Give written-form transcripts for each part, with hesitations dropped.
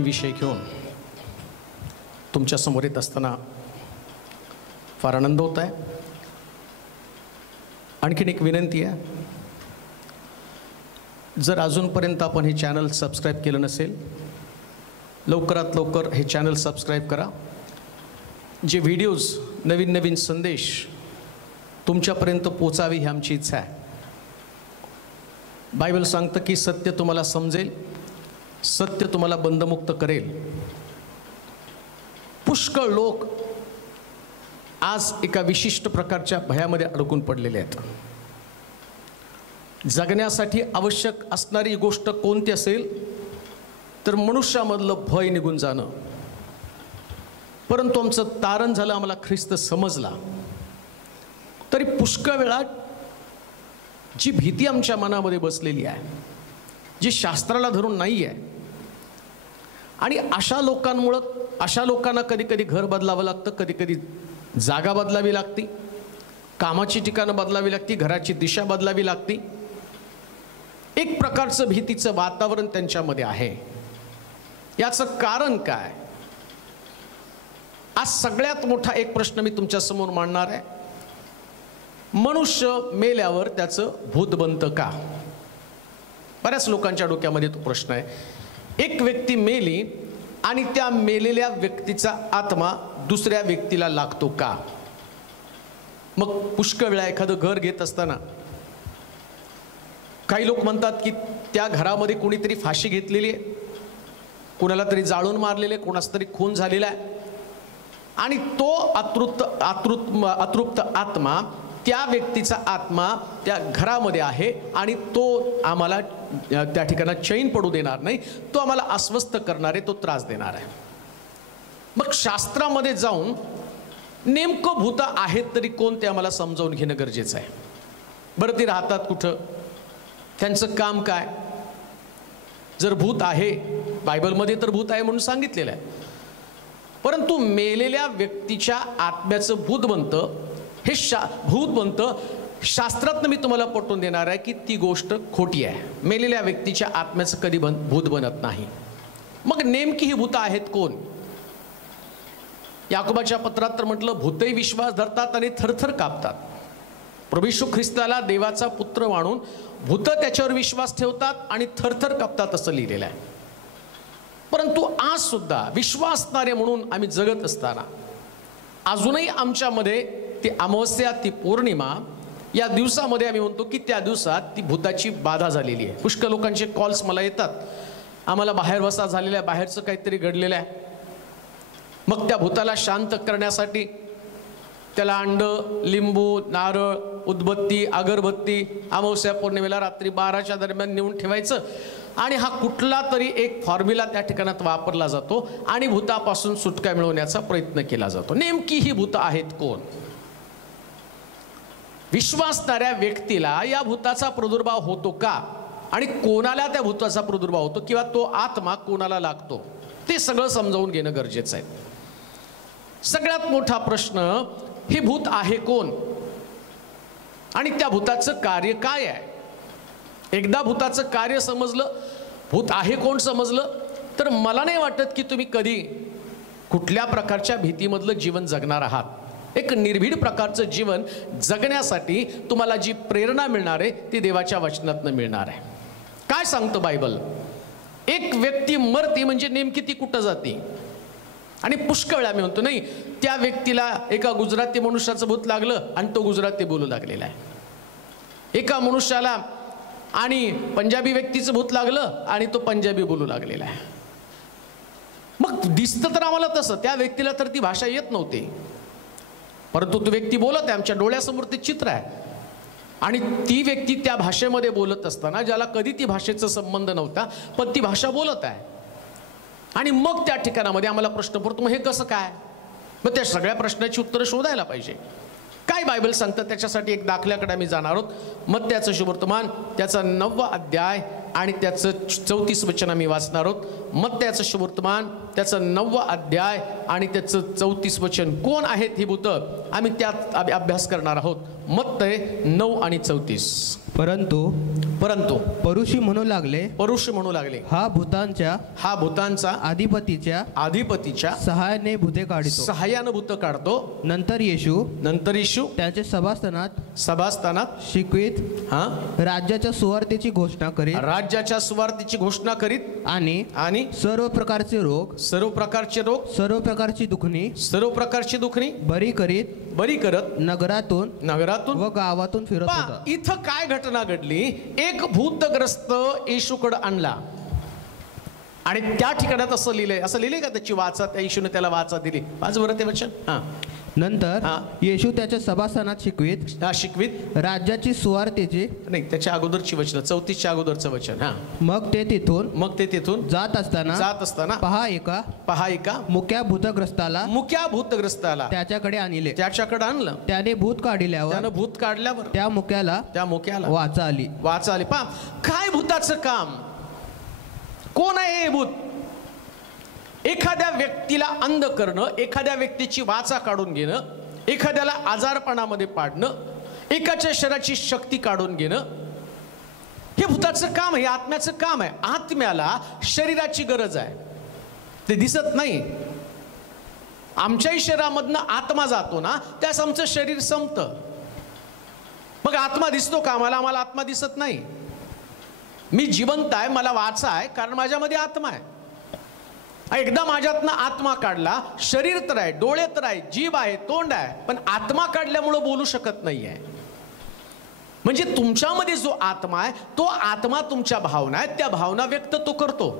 नवीन विषय घेऊन तुमच्या समोर येत असताना फार आनंद होत आहे। आणखीन एक विनंती आहे, जर अजूनपर्यंत आपण हे चॅनल सबस्क्राईब केलं नसेल, लवकरात लवकर हे चॅनल सबस्क्राईब करा। जे व्हिडिओज, नवीन नवीन संदेश तुमच्यापर्यंत पोचावे ही आमची इच्छा आहे। बायबल सांगतं की सत्य तुम्हाला समजेल, सत्य तुम्हाला बंधमुक्त करेल। पुष्कळ लोक आज एका विशिष्ट प्रकारच्या भयामध्ये अडकून पडलेले आहेत। जगण्यासाठी आवश्यक असणारी गोष्ट कोणती असेल तर मनुष्यामधलं भय निघून जाणं। परंतु आमचं तारण झालं, आम्हाला ख्रिस्त समजला तरी पुष्कळ वेळा जी भीती आमच्या मनामध्ये बसलेली आहे, जी शास्त्राला धरून नाही आहे, आणि अशा लोकांना कधी कधी घर बदलावं लागतं, कधी कधी जागा बदलावी लागती, कामाची ठिकाणं बदलावी लागती, घराची दिशा बदलावी लागती। एक प्रकारचं भीतीचं वातावरण त्यांच्यामध्ये आहे। याचं कारण काय? आज सगळ्यात मोठा एक प्रश्न मी तुमच्या समोर मांडणार आहे। मनुष्य मेल्यावर त्याचं भूत बनतं का? बऱ्याच लोकांच्या डोक्यामध्ये तो प्रश्न आहे। एक व्यक्ती मेली आणि त्या मेलेल्या व्यक्तीचा आत्मा दुसऱ्या व्यक्तीला लागतो का? मग पुष्कळ वेळा एखादं घर घेत असताना काही लोक म्हणतात की त्या घरामध्ये कोणीतरी फाशी घेतलेली आहे, कोणाला तरी जाळून मारलेले, कोणाचा तरी खून झालेला आहे, आणि तो अतृप्त आत्मा, त्या व्यक्तीचा आत्मा त्या घरामध्ये आहे आणि तो आम्हाला त्या ठिकाणी चैन पडू देणार नाही, तो आम्हाला अस्वस्थ करणार आहे, तो त्रास देणार आहे। मग शास्त्रामध्ये जाऊन नेमकं भूत आहेत तरी कोण ते आम्हाला समजावून घेणं गरजेचं आहे। बरं, ती राहतात कुठं, त्यांचं काम काय? जर भूत आहे, बायबलमध्ये तर भूत आहे म्हणून सांगितलेलं आहे, परंतु मेलेल्या व्यक्तीच्या आत्म्याचं भूत बनतं, हे भूत बनतं, शास्त्रातनं मी तुम्हाला पटवून देणार आहे की ती गोष्ट खोटी आहे। मेलेल्या व्यक्तीच्या आत्म्याचं कधी भूत बनत नाही। मग नेमकी ही भूत आहेत कोण? याकोबाच्या पत्रात तर म्हटलं, भूतही विश्वास धरतात आणि थरथर कापतात। प्रभू येशू ख्रिस्ताला देवाचा पुत्र मानून भूत त्याच्यावर विश्वास ठेवतात आणि थरथर कापतात असं लिहिलेलं आहे। परंतु आज सुद्धा विश्वासणारे म्हणून आम्ही जगत असताना अजूनही आमच्यामध्ये ती अमावस्या, ती पौर्णिमा या दिवसामध्ये आम्ही म्हणतो की त्या दिवसात ती भूताची बाधा झालेली आहे। पुष्कळ लोकांचे कॉल्स मला येतात, आम्हाला बाहेर वसा झालेला आहे, बाहेरचं काहीतरी घडलेलं आहे। मग त्या भूताला शांत करण्यासाठी त्याला अंड, लिंबू, नारळ, उदबत्ती, अगरबत्ती अमावस्या पौर्णिमेला रात्री 12च्या दरम्यान नेऊन ठेवायचं, आणि हा कुठला तरी एक फॉर्म्युला त्या ठिकाणात वापरला जातो आणि भूतापासून सुटका मिळवण्याचा प्रयत्न केला जातो। नेमकी ही भूत आहेत कोण? विश्वासणाऱ्या व्यक्तीला या भूताचा प्रादुर्भाव होतो का, आणि कोणाला त्या भूताचा प्रादुर्भाव होतो, किंवा तो आत्मा कोणाला लागतो, ते सगळं समजावून घेणं गरजेचं आहे। सगळ्यात मोठा प्रश्न, हे भूत आहे कोण आणि त्या भूताचं कार्य काय आहे? एकदा भूताचं कार्य समजलं, भूत आहे कोण समजलं, तर मला नाही वाटत की तुम्ही कधी कुठल्या प्रकारच्या भीतीमधलं जीवन जगणार आहात। एक निर्भीड प्रकारचं जीवन जगण्यासाठी तुम्हाला जी प्रेरणा मिळणार आहे ती देवाच्या वचनातनं मिळणार आहे। काय सांगतं बायबल? एक व्यक्ती मरती म्हणजे नेमकी ती कुठं जाते? आणि पुष्कळ वेळा मी म्हणतो, नाही, त्या व्यक्तीला एका गुजराती मनुष्याचं भूत लागलं आणि तो गुजराती बोलू लागलेला आहे। एका मनुष्याला आणि पंजाबी व्यक्तीचं भूत लागलं आणि तो पंजाबी बोलू लागलेला आहे। मग दिसतं तर आम्हाला तसं, त्या व्यक्तीला तर ती भाषा येत नव्हती, परंतु तो व्यक्ती बोलत आहे, आमच्या डोळ्यासमोर ते चित्र आहे, आणि ती व्यक्ती त्या भाषेमध्ये बोलत असताना ज्याला कधी ती भाषेचा संबंध नव्हता पण ती भाषा बोलत आहे। आणि मग त्या ठिकाणामध्ये आम्हाला प्रश्न पडतो, मग हे कसं काय? मग त्या सगळ्या प्रश्नाची उत्तरं शोधायला पाहिजे। काय बायबल सांगतं त्याच्यासाठी एक दाखल्याकडे आम्ही जाणार आहोत। मत्त्याचं शुभवर्तमान त्याचा 9वा अध्याय आणि त्याचं 34 वचन आम्ही वाचणार आहोत। मत्त्याचं शुभवर्तमान त्याचं 9वा अध्याय आणि त्याचं 34 वचन। कोण आहेत ही भूतं? आम्ही त्यात अभ्यास करणार आहोत। मत्तय 9 आणि 34। परंतु परुषी म्हणू लागले, हा भूतांच्या अधिपतीच्या सहाय्याने भूत काढतो. नंतर येशू त्यांचे सभास्थानात शिकवीत, राज्याच्या सुवार्तेची घोषणा करीत आणि सर्व प्रकारचे रोग, सर्व प्रकारची दुखणी बरी करत नगरातून व गावातून फिरत होता. इथं काय घटना घडली? एक भूतग्रस्त येशूकडे आणला आणि त्या ठिकाणात असं लिहिलंय का त्याची वाचा, त्या येशूने त्याला वाचा दिली. वाच बरं ते वचन. नंतर येशू त्याच्या सभास्थानात शिकवीत राज्याची सुवार्तेची, नाही त्याच्या अगोदरची वचन, 34च्या अगोदरचं वचन. मग ते तिथून जात असताना पहा एका मुक्या भूतग्रस्ताला त्याच्याकडे आणलं. त्याने भूत काढल्यावर त्या मुक्याला वाचा आली. पहा काय भूताचं काम. कोण आहे हे भूत? एखाद्या व्यक्तीला अंध करणं, एखाद्या व्यक्तीची वाचा काढून घेणं, एखाद्याला आजारपणामध्ये पाडणं, एकाच्या शरीराची शक्ती काढून घेणं, हे भूताचं काम आहे, आत्म्याचं काम आहे. आत्म्याला शरीराची गरज आहे, ते दिसत नाही. आमच्याही शरीरामधनं आत्मा जातो ना, त्यास आमचं शरीर संपतं. मग आत्मा दिसतो का आम्हाला आत्मा दिसत नाही. मी जिवंत आहे, मला वाचा आहे, कारण माझ्यामध्ये आत्मा आहे. एकदा माझ्यातनं आत्मा काढला, शरीर तर आहे, डोळे तर आहे, जीभ आहे, तोंड आहे, पण आत्मा काढल्यामुळं बोलू शकत नाहीये. म्हणजे तुमच्यामध्ये जो आत्मा आहे, तो आत्मा तुमच्या भावना आहेत, त्या भावना व्यक्त तो करतो.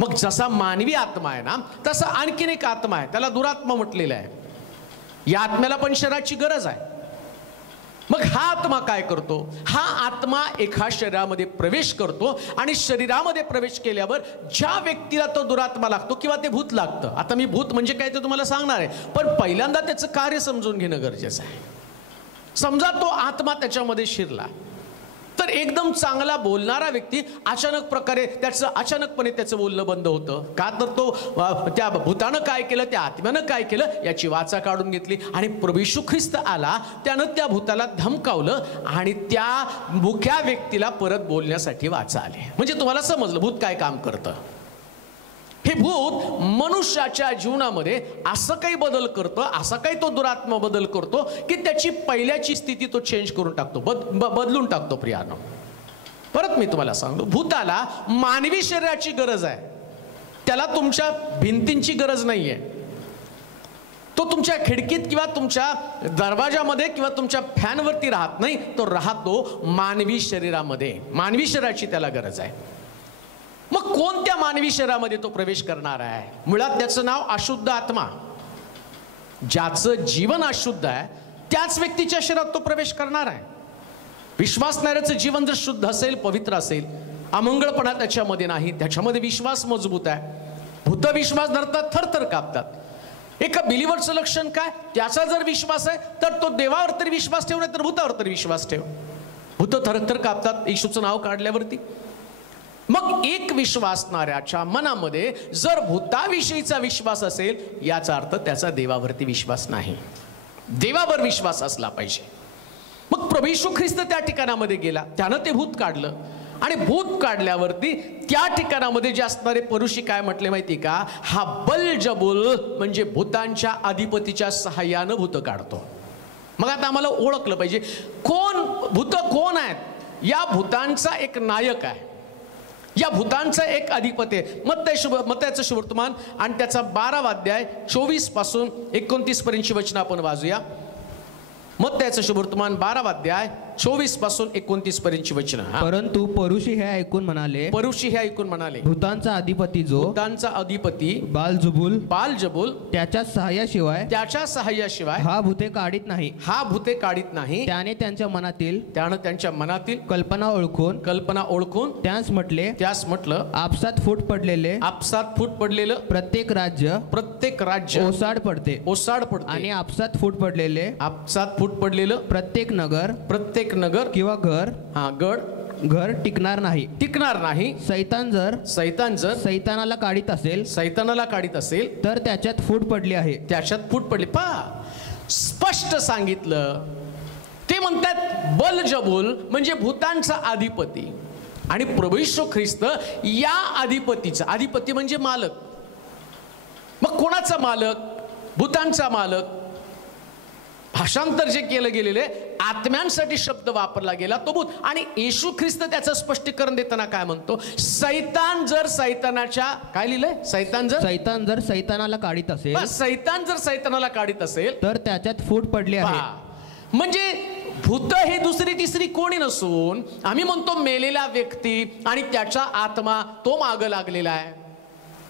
मग जसा मानवी आत्मा आहे ना, तसा आणखीन एक आत्मा आहे, त्याला दुरात्मा म्हटलेला आहे. या आत्म्याला पण शरीराची गरज आहे. मग हा आत्मा काय करतो? हा आत्मा एका शरीरामध्ये प्रवेश करतो आणि शरीरामध्ये प्रवेश केल्यावर ज्या व्यक्तीला तो दुरात्मा लागतो किंवा ते भूत लागतं. आता मी भूत म्हणजे काय ते तुम्हाला सांगणार आहे, पण पहिल्यांदा त्याचं कार्य समजून घेणं गरजेचं आहे. समजा तो आत्मा त्याच्यामध्ये शिरला, तर एकदम चांगला बोलणारा व्यक्ती अचानकपणे त्याचं बोलणं बंद होतं. का तर तो त्या भूतानं काय केलं, त्या आत्म्यानं काय केलं याची वाचा काढून घेतली आणि प्रभू येशू ख्रिस्त आला, त्यानं त्या भूताला धमकावलं आणि त्या मुख्या व्यक्तीला परत बोलण्यासाठी वाचा आले. म्हणजे तुम्हाला समजलं भूत काय काम करतं. हे भूत मनुष्याच्या जीवनामध्ये असं काही बदल करतं, असा काही तो दुरात्मा बदल करतो की त्याची पहिल्याची स्थिती तो चेंज करून टाकतो, बदलून टाकतो. प्रियानो, परत मी तुम्हाला सांगतो, भूताला मानवी शरीराची गरज आहे, त्याला तुमच्या भिंतींची गरज नाहीये. तो तुमच्या खिडकीत किंवा तुमच्या दरवाजामध्ये किंवा तुमच्या फॅनवरती राहत नाही, तो राहतो मानवी शरीरामध्ये. मानवी शरीराची त्याला गरज आहे. मग कोणत्या मानवी शरीरामध्ये तो प्रवेश करणार आहे? मुळात त्याचं नाव अशुद्ध आत्मा. ज्याचं जीवन अशुद्ध आहे त्याच व्यक्तीच्या शरीरात तो प्रवेश करणार आहे. विश्वासणाऱ्याचं जीवन जर शुद्ध असेल, पवित्र असेल, अमंगळपणा त्याच्यामध्ये नाही, त्याच्यामध्ये विश्वास मजबूत आहे, भूत विश्वास धरतात, थरथर कापतात. एका बिलीव्हरचं लक्षण काय? त्याचा जर विश्वास आहे तर तो देवावर तरी विश्वास ठेव, नाही तर भूतावर तरी विश्वास ठेव. भूत थरथर कापतात येशूचं नाव काढल्यावरती. मग एक विश्वासणाऱ्याच्या मनामध्ये जर भूताविषयीचा विश्वास असेल, याचा अर्थ त्याचा देवावरती विश्वास नाही. देवावर विश्वास असला पाहिजे. मग प्रभू येशू ख्रिस्त त्या ठिकाणामध्ये गेला, त्यानं ते भूत काढलं आणि भूत काढल्यावरती त्या ठिकाणामध्ये जे असणारे परुषी काय म्हटले माहिती का? हा बलजबूल म्हणजे भूतांच्या अधिपतीच्या सहाय्यानं भूत काढतो. मग आता आम्हाला ओळखलं पाहिजे भूत कोण आहेत. या भूतांचा एक नायक आहे, या भूतांचा एक अधिपती आहे. मत्ताचं शुभवर्तमान आणि त्याचा 12वा अध्याय 24 पासून 29 पर्यंतची वचनं आपण वाचूया. मत्ताचं शुभवर्तमान 12वा अध्याय 24 पासून 29 पर्यंतची वचनं. परंतु परुषी हे ऐकून म्हणाले, भूतांचा अधिपती बालजबूल त्याच्या सहाय्याशिवाय हा भूते काढीत नाही. त्याने त्यांच्या मनातील कल्पना ओळखून त्यास म्हटलं, आपसात फूट पडलेलं प्रत्येक राज्य ओसाड पडते आणि आपसात फूट पडलेलं प्रत्येक नगर किंवा घर टिकणार नाही. सैतान जर सैतानाला काढीत असेल तर त्याच्यात फूट पडली. पहा, स्पष्ट सांगितलं ते म्हणतात बलजबूल म्हणजे भूतांचा अधिपती, आणि प्रभू येशू ख्रिस्त या अधिपतीचा, अधिपती म्हणजे मालक. मग कोणाचा मालक? भूतांचा मालक. भाषांतर जे केलं गेलेले आत्म्यांसाठी शब्द वापरला गेला तो भूत. आणि येशू ख्रिस्त त्याचं स्पष्टीकरण देताना काय म्हणतो? सैतान जर सैतानाच्या, काय लिहिलंय? सैतान जर सैतानाला काढीत असेल, सैतान जर सैतानाला काढीत असेल तर त्याच्यात फूट पडली आहे. म्हणजे भूत ही दुसरी तिसरी कोणी नसून आम्ही म्हणतो मेलेला व्यक्ती आणि त्याचा आत्मा तो माग लागलेला आहे.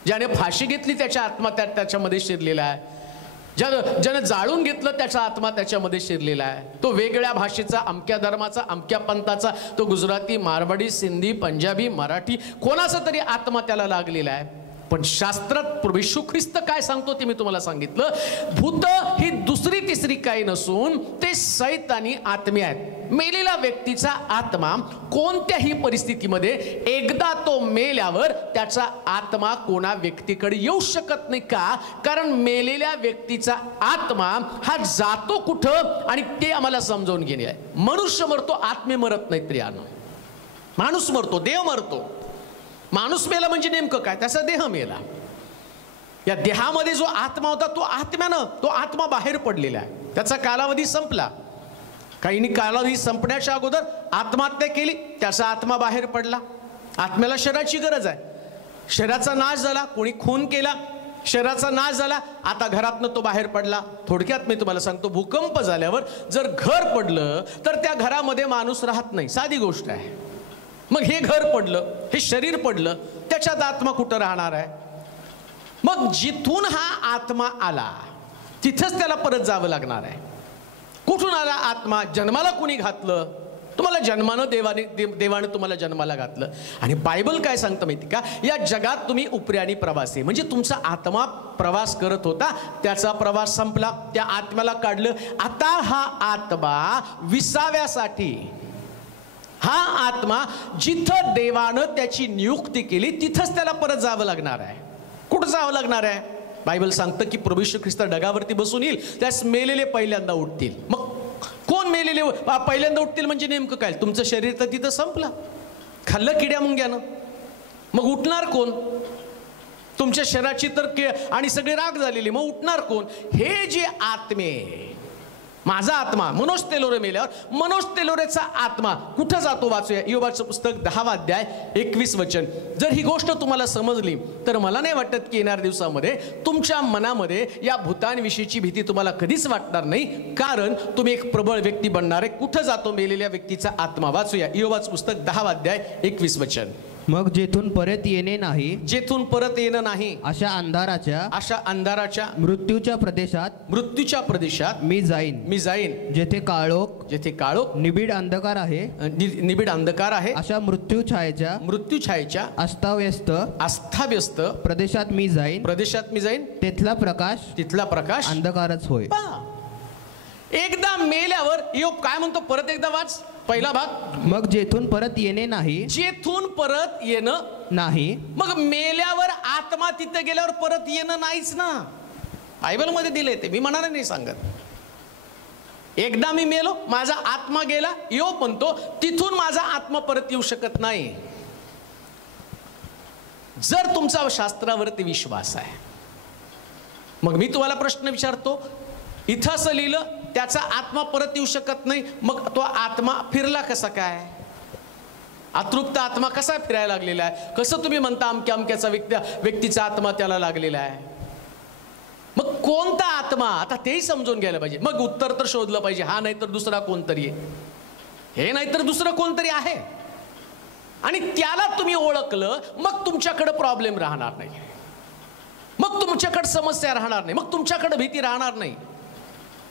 ज्याने फाशी घेतली त्याच्या आत्मा त्याच्यामध्ये शिरलेला आहे. ज्याने जाळून घेतलं त्याचा आत्मा त्याच्यामध्ये शिरलेला आहे. तो वेगळ्या भाषेचा, अमक्या धर्माचा, अमक्या पंथाचा, तो गुजराती, मारवाडी, सिंधी, पंजाबी, मराठी, कोणाचा तरी आत्मा त्याला लागलेला आहे. पण शास्त्रात प्रभू येशू ख्रिस्त काय सांगतो ते मी तुम्हाला सांगितलं. भूत ही दुसरी तिसरी काही नसून ते सैतानी आत्मे आहेत. मेलेला व्यक्तीचा आत्मा कोणत्याही परिस्थितीमध्ये एकदा तो मेल्यावर त्याचा आत्मा कोणा व्यक्तीकडे येऊ शकत नाही. का? कारण मेलेल्या व्यक्तीचा आत्मा हा जातो कुठं, आणि ते आम्हाला समजावून घेणे आहे. मनुष्य मरतो, आत्मे मरत नाहीत. प्रियानो, माणूस मरतो, देह मरतो. माणूस मेला म्हणजे नेमकं काय? त्याचा देह मेला. या देहामध्ये जो आत्मा होता तो आत्म्यानं, तो आत्मा बाहेर पडलेला आहे. त्याचा कालावधी संपला. काहींनी कालावधी संपण्याच्या अगोदर आत्महत्या केली, त्याचा आत्मा बाहेर पडला. आत्म्याला शरीराची गरज आहे. शरीराचा नाश झाला, कोणी खून केला, शरीराचा नाश झाला, आता घरातनं तो बाहेर पडला. थोडक्यात मी तुम्हाला सांगतो, भूकंप झाल्यावर जर घर पडलं तर त्या घरामध्ये माणूस राहत नाही. साधी गोष्ट आहे. मग हे घर पडलं, हे शरीर पडलं, त्याच्यात आत्मा कुठं राहणार आहे? मग जिथून हा आत्मा आला तिथंच त्याला परत जावं लागणार आहे. कुठून आला आत्मा? जन्माला कुणी घातलं? तुम्हाला जन्मानं देवाने तुम्हाला जन्माला घातलं. आणि बायबल काय सांगतं माहिती का? या जगात तुम्ही उपऱ्यानी प्रवासी, म्हणजे तुमचा आत्मा प्रवास करत होता, त्याचा प्रवास संपला, त्या आत्म्याला काढलं. आता हा आत्मा विसाव्यासाठी, हा आत्मा जिथं देवानं त्याची नियुक्ती केली तिथंच त्याला परत जावं लागणार आहे. कुठं जावं लागणार आहे? बायबल सांगतं की प्रभू येशू ख्रिस्त ढगावरती बसून येईल, त्यास मेलेले पहिल्यांदा उठतील. मग कोण मेलेले पहिल्यांदा उठतील म्हणजे नेमकं काय? तुमचं शरीर तर तिथं संपलं, खाल्लं किड्या मुंग्यानं. मग उठणार कोण? तुमच्या शरीराची तर आणि सगळी राख झालेली, मग उठणार कोण? हे जे आत्मे, माझा आत्मा, मनोज तेलोरे मेल्यावर मनोज तेलोरेचा आत्मा कुठं जातो? वाचूया योबाचं पुस्तक 10 अध्याय 21 वचन. जर ही गोष्ट तुम्हाला समजली तर मला नाही वाटत की येणाऱ्या दिवसामध्ये तुमच्या मनामध्ये या भूतांविषयीची भीती तुम्हाला कधीच वाटणार नाही, कारण तुम्ही एक प्रबळ व्यक्ती बनणार आहे. कुठं जातो मेलेल्या व्यक्तीचा आत्मा? वाचूया योबाचं पुस्तक 10 अध्याय 21 वचन. मग जेथून परत येणे नाही, जेथून परत येणं नाही, अशा अंधाराच्या मृत्यूच्या प्रदेशात मी जाईन जेथे काळोख निबिड अंधकार आहे, अशा मृत्यूछायेच्या अस्ताव्यस्त प्रदेशात मी जाईन तिथला प्रकाश अंधकारच होय. एकदा मेल्यावर योब काय म्हणतो? परत एकदा वाच पहिला भाग. मग जेथून परत येणे नाही, जेथून परत येणं नाही. मग मेल्यावर आत्मा तिथे गेल्यावर परत येणं नाहीच ना. बायबल मध्ये दिलंय ते, मी म्हणाला नाही सांगत. एकदा मी मेलो, माझा आत्मा गेला, योब म्हणतो तिथून माझा आत्मा परत येऊ शकत नाही. जर तुमचा शास्त्रावरती विश्वास आहे, मग मी तुम्हाला प्रश्न विचारतो, इथं असं लिहिलं त्याचा आत्मा परत येऊ शकत नाही, मग तो आत्मा फिरला कसा काय? अतृप्त आत्मा कसा फिरायला लागलेला आहे? कसं तुम्ही म्हणता अमक्याचा व्यक्तीचा आत्मा त्याला लागलेला आहे? मग कोणता आत्मा? आता तेही समजून घ्यायला पाहिजे. मग उत्तर तर शोधलं पाहिजे, हा नाही तर दुसरा कोणतरी आहे, हे नाही तर दुसरं कोणतरी आहे, आणि त्याला तुम्ही ओळखलं, मग तुमच्याकडे प्रॉब्लेम राहणार नाही, मग तुमच्याकडे समस्या राहणार नाही, मग तुमच्याकडे भीती राहणार नाही.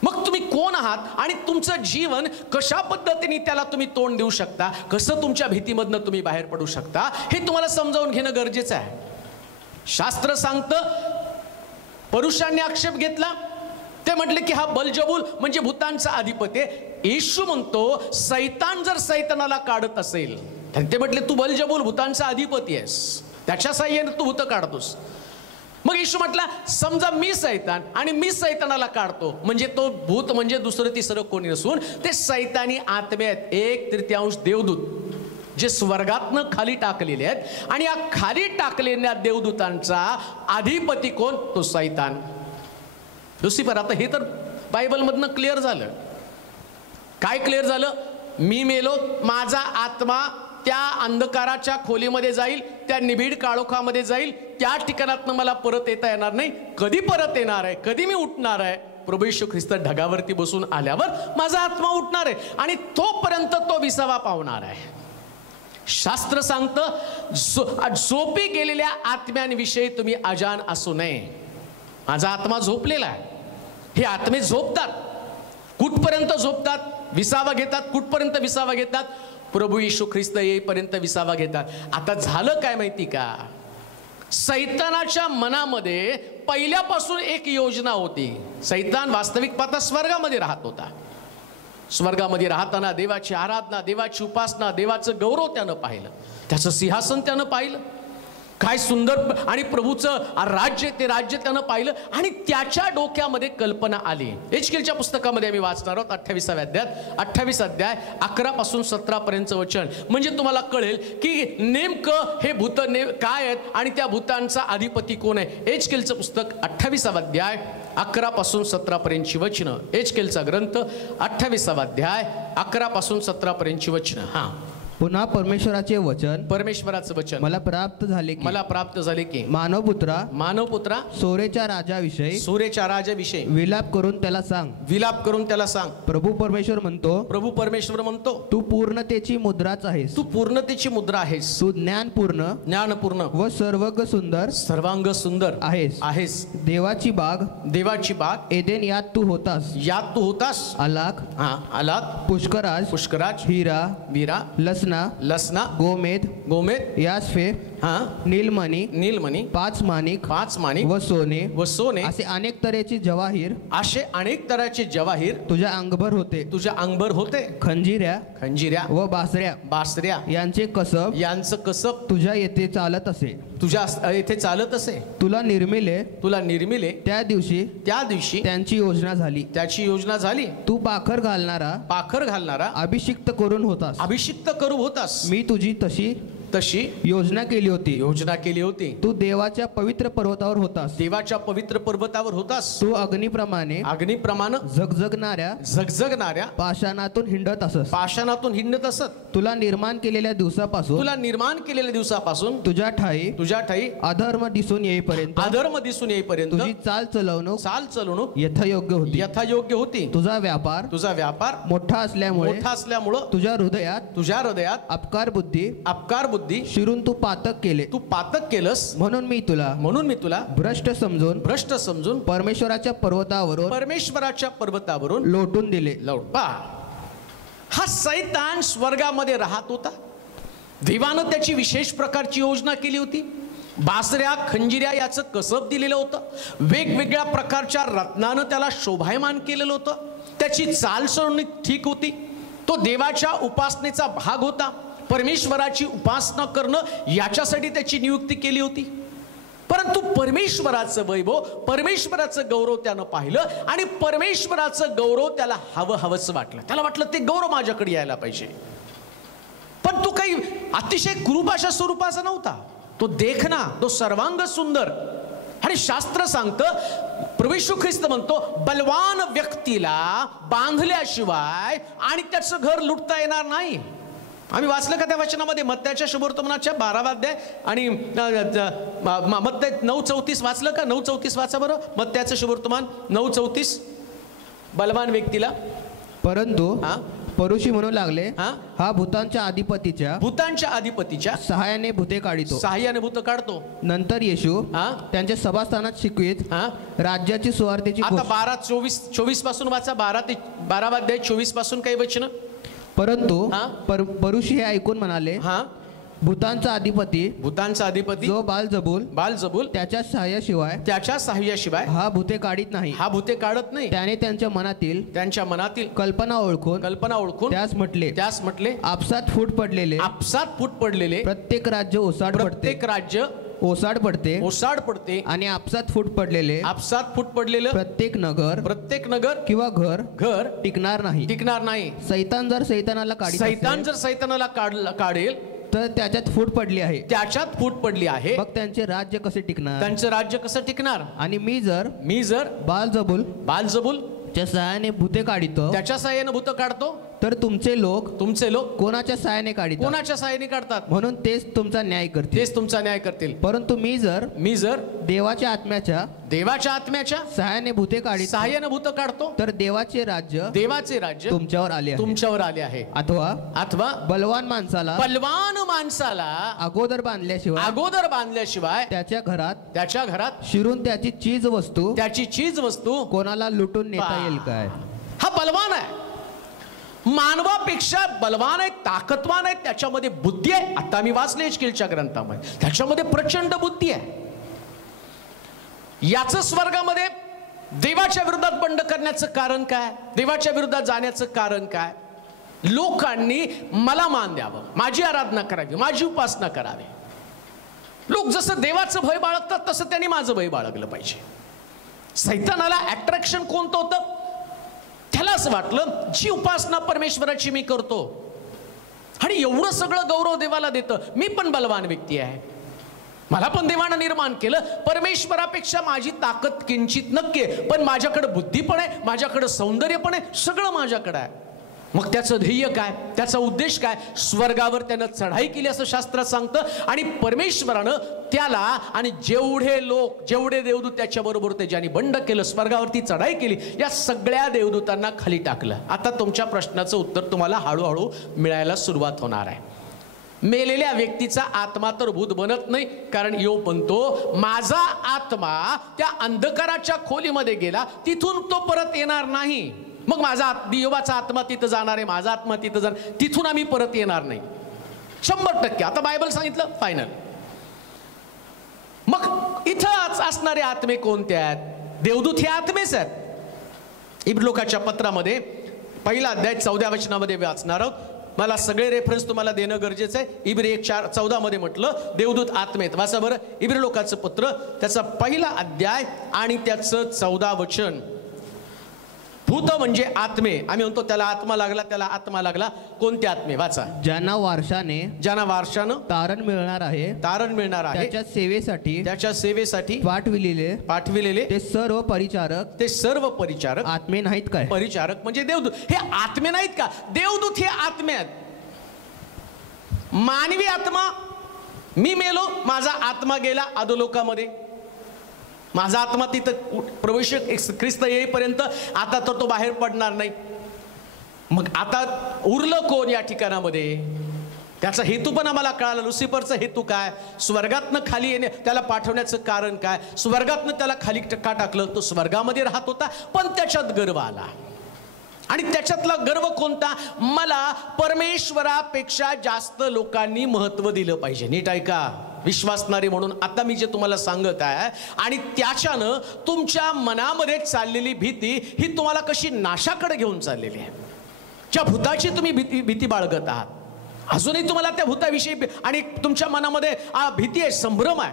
मग तुम्ही कोण आहात आणि तुमचं जीवन कशा पद्धतीने त्याला तुम्ही तोंड देऊ शकता, कसं तुमच्या भीतीमधनं तुम्ही बाहेर पडू शकता, हे तुम्हाला समजावून घेणं गरजेचं आहे. शास्त्र सांगतं, पुरुषांनी आक्षेप घेतला, ते म्हटले की हा बलजबूल म्हणजे भूतांचा अधिपती आहे. येशू म्हणतो सैतान जर सैतानाला काढत असेल, ते म्हटले तू बलजबूल भूतांचा अधिपती आहेस, त्याच्या साह्याने तू भूत काढतोस. मग येशू म्हटला, समजा मी सैतान आणि मी सैतानाला काढतो, म्हणजे तो भूत म्हणजे दुसरं तिसरं कोणी नसून ते सैतानी आत्मे आहेत, 1/3 देवदूत जे स्वर्गातनं खाली टाकलेले आहेत. आणि या खाली टाकलेल्या देवदूतांचा अधिपती कोण? तो सैतान, लुसिफर. आता हे तर बायबलमधनं क्लिअर झालं. काय क्लिअर झालं? मी मेलो, माझा आत्मा त्या अंधकाराच्या खोलीमध्ये जाईल, त्या निबिड काळोखामध्ये जाईल, त्या ठिकाणातनं मला परत येता येणार नाही. कधी परत येणार आहे? कधी मी उठणार आहे? प्रभू येशू ख्रिस्त ढगावरती बसून आल्यावर माझा आत्मा उठणार आहे आणि तोपर्यंत तो विसावा पावणार आहे. शास्त्र सांगतं, झोपी गेलेल्या आत्म्यांविषयी तुम्ही अजान असू नये. माझा आत्मा झोपलेला आहे. हे आत्मे झोपतात. कुठपर्यंत झोपतात? विसावा घेतात. कुठपर्यंत विसावा घेतात? प्रभू येशू ख्रिस्त येईपर्यंत विसावा घेतात. आता झालं काय माहिती का? सैतानाच्या मनामध्ये पहिल्यापासून एक योजना होती. सैतान वास्तविक पाहता स्वर्गामध्ये राहत होता. स्वर्गामध्ये राहताना देवाची आराधना, देवाची उपासना, देवाचं गौरव त्यानं पाहिलं, त्याचं सिंहासन त्यानं पाहिलं, काय सुंदर आणि प्रभूचं राज्य, ते राज्य त्यानं पाहिलं. आणि त्याच्या डोक्यामध्ये कल्पना आली. एचकेलच्या पुस्तकामध्ये आम्ही वाचणार आहोत 28व्या अध्यायात, 28 अध्याय 11 पासून 17 पर्यंतचं वचन. म्हणजे तुम्हाला कळेल की नेमकं हे भूत काय आहेत आणि त्या भूतांचा अधिपती कोण आहे. एचकेलचं पुस्तक 28वा अध्याय 11 पासून 17 पर्यंतची वचनं. एचकेलचा ग्रंथ 28वा अध्याय 11 पासून 17 पर्यंतची वचनं. हा, पुन्हा परमेश्वराचे वचन, परमेश्वराचं वचन मला प्राप्त झाले की मानवपुत्रा सोरेच्या राजाविषयी विलाप करून त्याला सांग. प्रभू परमेश्वर म्हणतो, तू पूर्णतेची मुद्राच आहेस. तू ज्ञानपूर्ण व सर्वांग सुंदर आहेस. देवाची बाग एदेन यात तू होतास. अलाक, पुष्कराज, हिरा, लसना, गोमेद, यास्फे, नीलमणी, पाच माणिक व सोने असे अनेक तऱ्हेचे जवाहीर तुझ्या अंगभर होते. खंजिऱ्या व बासऱ्या यांचे कसब तुझ्या येथे चालत असे. तुला निर्मिले त्या दिवशी त्यांची योजना झाली. तू पाखर घालणारा अभिषिक्त करू होतास. मी तुझी तशी योजना केली होती. तू देवाच्या पवित्र पर्वतावर होतास. तू अग्निप्रमाणे झगझगणाऱ्या पाषाणातून हिंडत असत. तुला निर्माण केलेल्या दिवसापासून तुझ्या ठाई अधर्म दिसून येईपर्यंत तुझी चाल चलवणूक यथायोग्य होती. तुझा व्यापार मोठा असल्यामुळे तुझ्या हृदयात अपकार बुद्धी शिरून तू पातक केलंस. म्हणून मी तुला भ्रष्ट समजून परमेश्वराच्या पर्वतावरून लोटून दिले. हा सैतान स्वर्गामध्ये राहत होता. देवानं त्याची विशेष प्रकारची योजना केली होती. बासऱ्या, खंजिऱ्या याचं कसब दिलेलं होतं. वेगवेगळ्या प्रकारच्या रत्नानं त्याला शोभायमान केलेलं होतं. त्याची चालचलणी ठीक होती. तो देवाच्या उपासनेचा भाग होता. परमेश्वराची उपासना करणं याच्यासाठी त्याची नियुक्ती केली होती. परंतु परमेश्वराचं वैभव, परमेश्वराचं गौरव त्यानं पाहिलं आणि परमेश्वराचं गौरव त्याला हवंसं वाटलं. त्याला वाटलं ते गौरव माझ्याकडे यायला पाहिजे. पण तो काही अतिशय क्रूप अशा स्वरूपाचा नव्हता. तो देखना, तो सर्वांग सुंदर. आणि शास्त्र सांगतं, प्रभू येशू ख्रिस्त म्हणतो, बलवान व्यक्तीला बांधल्याशिवाय आणि त्याचं घर लुटता येणार नाही. आम्ही वाचलं का त्या वचनामध्ये? मत्त्याच्या शुभवर्तमानाच्या 12वा अध्याय आणि मत्ते 9:34 वाचलं का? 9:34 वाचा बरं. मत्त्याचं शुभवर्तमान 9:34. बलवान व्यक्तीला परंतु परुषी म्हणू लागले, हा भूतांच्या अधिपतीच्या सहाय्याने भूते काढतो. नंतर येशू त्यांच्या सभास्थानात शिकवीत राज्याची सुवार्तेची. आता 12:24 पासून वाचा. 12वा अध्याय 24 पासून काही वचन. परंतु परुषी हे ऐकून म्हणाले, भूतांचा अधिपती जो बालजबूल त्याच्या सहाय्याशिवाय हा भूते काढत नाही. त्याने त्यांच्या मनातील कल्पना ओळखून त्यास म्हटले, आपसात फूट पडलेले प्रत्येक राज्य ओसाड पडते आणि आपसात फूट पडलेलं प्रत्येक नगर किंवा घर टिकणार नाही. सैतान जर सैतानाला काढेल तर त्याच्यात फूट पडली आहे. मग त्यांचे राज्य कसे टिकणार. आणि मी जर बालजबूल च्या सहाय्याने भूते काढतो तर तुमचे लोक कोणाच्या सहाय्याने काढतात. म्हणून तेच तुमचा न्याय करतील. परंतु मी जर देवाच्या आत्म्याच्या सहाय्याने भूते काढतो तर देवाचे राज्य तुमच्यावर आले आहे. अथवा बलवान माणसाला अगोदर बांधल्याशिवाय त्याच्या घरात शिरून त्याची चीज वस्तू कोणाला लुटून नेता येईल काय. हा बलवान आहे, मानवापेक्षा बलवान आहे, ताकदवान आहे. त्याच्यामध्ये बुद्धी आहे. आता मी वाचले एचकेलच्या ग्रंथामध्ये, त्याच्यामध्ये प्रचंड बुद्धी आहे. याच स्वर्गामध्ये देवाच्या विरोधात बंड करण्याचं कारण काय, देवाच्या विरोधात जाण्याचं कारण काय. लोकांनी मला मान द्यावं, माझी आराधना करावी, माझी उपासना करावी. लोक जसं देवाचं भय बाळगतात तसं त्यांनी माझं भय बाळगलं पाहिजे. सैतानाला अट्रॅक्शन कोणतं होतं, त्याला असं वाटलं जी उपासना परमेश्वराची मी करतो आणि एवढं सगळं गौरव देवाला देतं, मी पण बलवान व्यक्ती आहे, मला पण देवानं निर्माण केलं, परमेश्वरापेक्षा माझी ताकद किंचित नक्की आहे, पण माझ्याकडे बुद्धी पण आहे, माझ्याकडे सौंदर्य पण आहे, सगळं माझ्याकडे आहे. मग त्याचं ध्येय काय, त्याचा उद्देश काय. स्वर्गावर त्यानं चढाई केली असं शास्त्रात सांगतं. आणि परमेश्वरानं त्याला आणि जेवढे देवदूत त्याच्याबरोबर होते, ज्यांनी बंड केलं, स्वर्गावरती चढाई केली, या सगळ्या देवदूतांना खाली टाकलं. आता तुमच्या प्रश्नाचं उत्तर तुम्हाला हळूहळू मिळायला सुरुवात होणार आहे. मेलेल्या व्यक्तीचा आत्मा तर भूत बनत नाही, कारण योग म्हणतो माझा आत्मा त्या अंधकाराच्या खोलीमध्ये गेला, तिथून तो परत येणार नाही. मग माझा योबाचा आत्मा तिथं जाणार आहे, माझा आत्मा तिथं जाणार, तिथून आम्ही परत येणार नाही 100%. आता बायबल सांगितलं फायनल. मग इथं असणारे आत्मे कोणते आहेत, देवदूत हे आत्मेच आहेत. इब्रिलोकाच्या पत्रामध्ये 1 अध्याय 14 वचनामध्ये वाचणार आहोत. मला सगळे रेफरन्स तुम्हाला देणं गरजेचं आहे. इब्री 1:14 मध्ये म्हटलं देवदूत आत्मेत. वाचा बरं इब्रिलोकाचं पत्र, त्याचा 1 अध्याय आणि त्याचं 14 वचन. भूत म्हणजे आत्मे, आम्ही म्हणतो त्याला आत्मा लागला, त्याला आत्मा लागला. कोणते आत्मे, वाचा. ज्यांना वारशानं तारण मिळणार आहे त्याच्या सेवेसाठी पाठविलेले ते सर्व परिचारक आत्मे नाहीत काय. परिचारक म्हणजे देवदूत, हे आत्मे नाहीत का. देवदूत हे आत्मे आहेत. मानवी आत्मा, मी मेलो, माझा आत्मा गेला अधोलोकामध्ये, माझा आत्मा तिथं प्रवेश ख्रिस्त येईपर्यंत आता तर तो बाहेर पडणार नाही. मग आता उरलं कोण या ठिकाणामध्ये, त्याचा हेतू पण आम्हाला कळाला. लुसिफरचा हेतू काय, स्वर्गातनं खाली येणे, त्याला पाठवण्याचं कारण काय. स्वर्गातनं त्याला खाली का टाकलं, तो स्वर्गामध्ये राहत होता पण त्याच्यात गर्व आला. आणि त्याच्यातला गर्व कोणता, मला परमेश्वरापेक्षा जास्त लोकांनी महत्व दिलं पाहिजे. नीट ऐका विश्वासणारे म्हणून आता मी जे तुम्हाला सांगत आहे, आणि त्याच्यानं तुमच्या मनामध्ये चाललेली भीती ही तुम्हाला कशी नाशाकडे घेऊन चाललेली आहे. ज्या भूताची तुम्ही भीती बाळगत आहात, अजूनही तुम्हाला त्या भूताविषयी आणि तुमच्या मनामध्ये भीती आहे, संभ्रम आहे,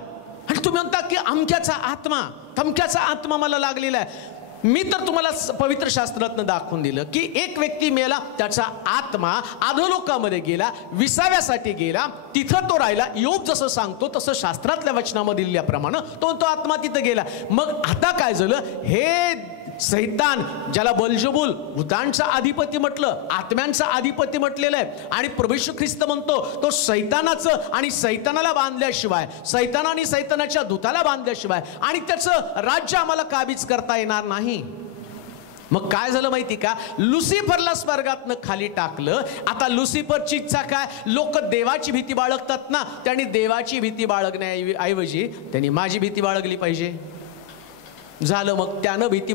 आणि तुम्ही म्हणता की अमक्याचा आत्मा मला लागलेला आहे. मी तर तुम्हाला पवित्र शास्त्रातनं दाखवून दिलं की एक व्यक्ती मेला, त्याचा आत्मा अधोलोकामध्ये गेला, विसाव्यासाठी गेला, तिथं तो राहिला. योग जसं सांगतो तसं शास्त्रातल्या वचनामध्ये दिल्याप्रमाणे तो आत्मा तिथं गेला. मग आता काय झालं, हे सैतान ज्याला बलजबूल भूतांचा अधिपती म्हटलं, आत्म्यांचा अधिपती म्हटलेलं आहे, आणि प्रभू येशू ख्रिस्त म्हणतो तो सैतानाचं आणि सैतानाला बांधल्याशिवाय, सैतानाने सैतानाच्या दूताला बांधल्याशिवाय आणि त्याचं राज्य आम्हाला काबीज करता येणार नाही. मग काय झालं माहिती का, लुसिफरला स्वर्गातनं खाली टाकलं. आता लुसिफरची इच्छा काय, लोक देवाची भीती बाळगतात ना, त्यांनी देवाची भीती बाळगण्याऐवजी त्यांनी माझी भीती बाळगली पाहिजे. झालं, मग त्यानं भीती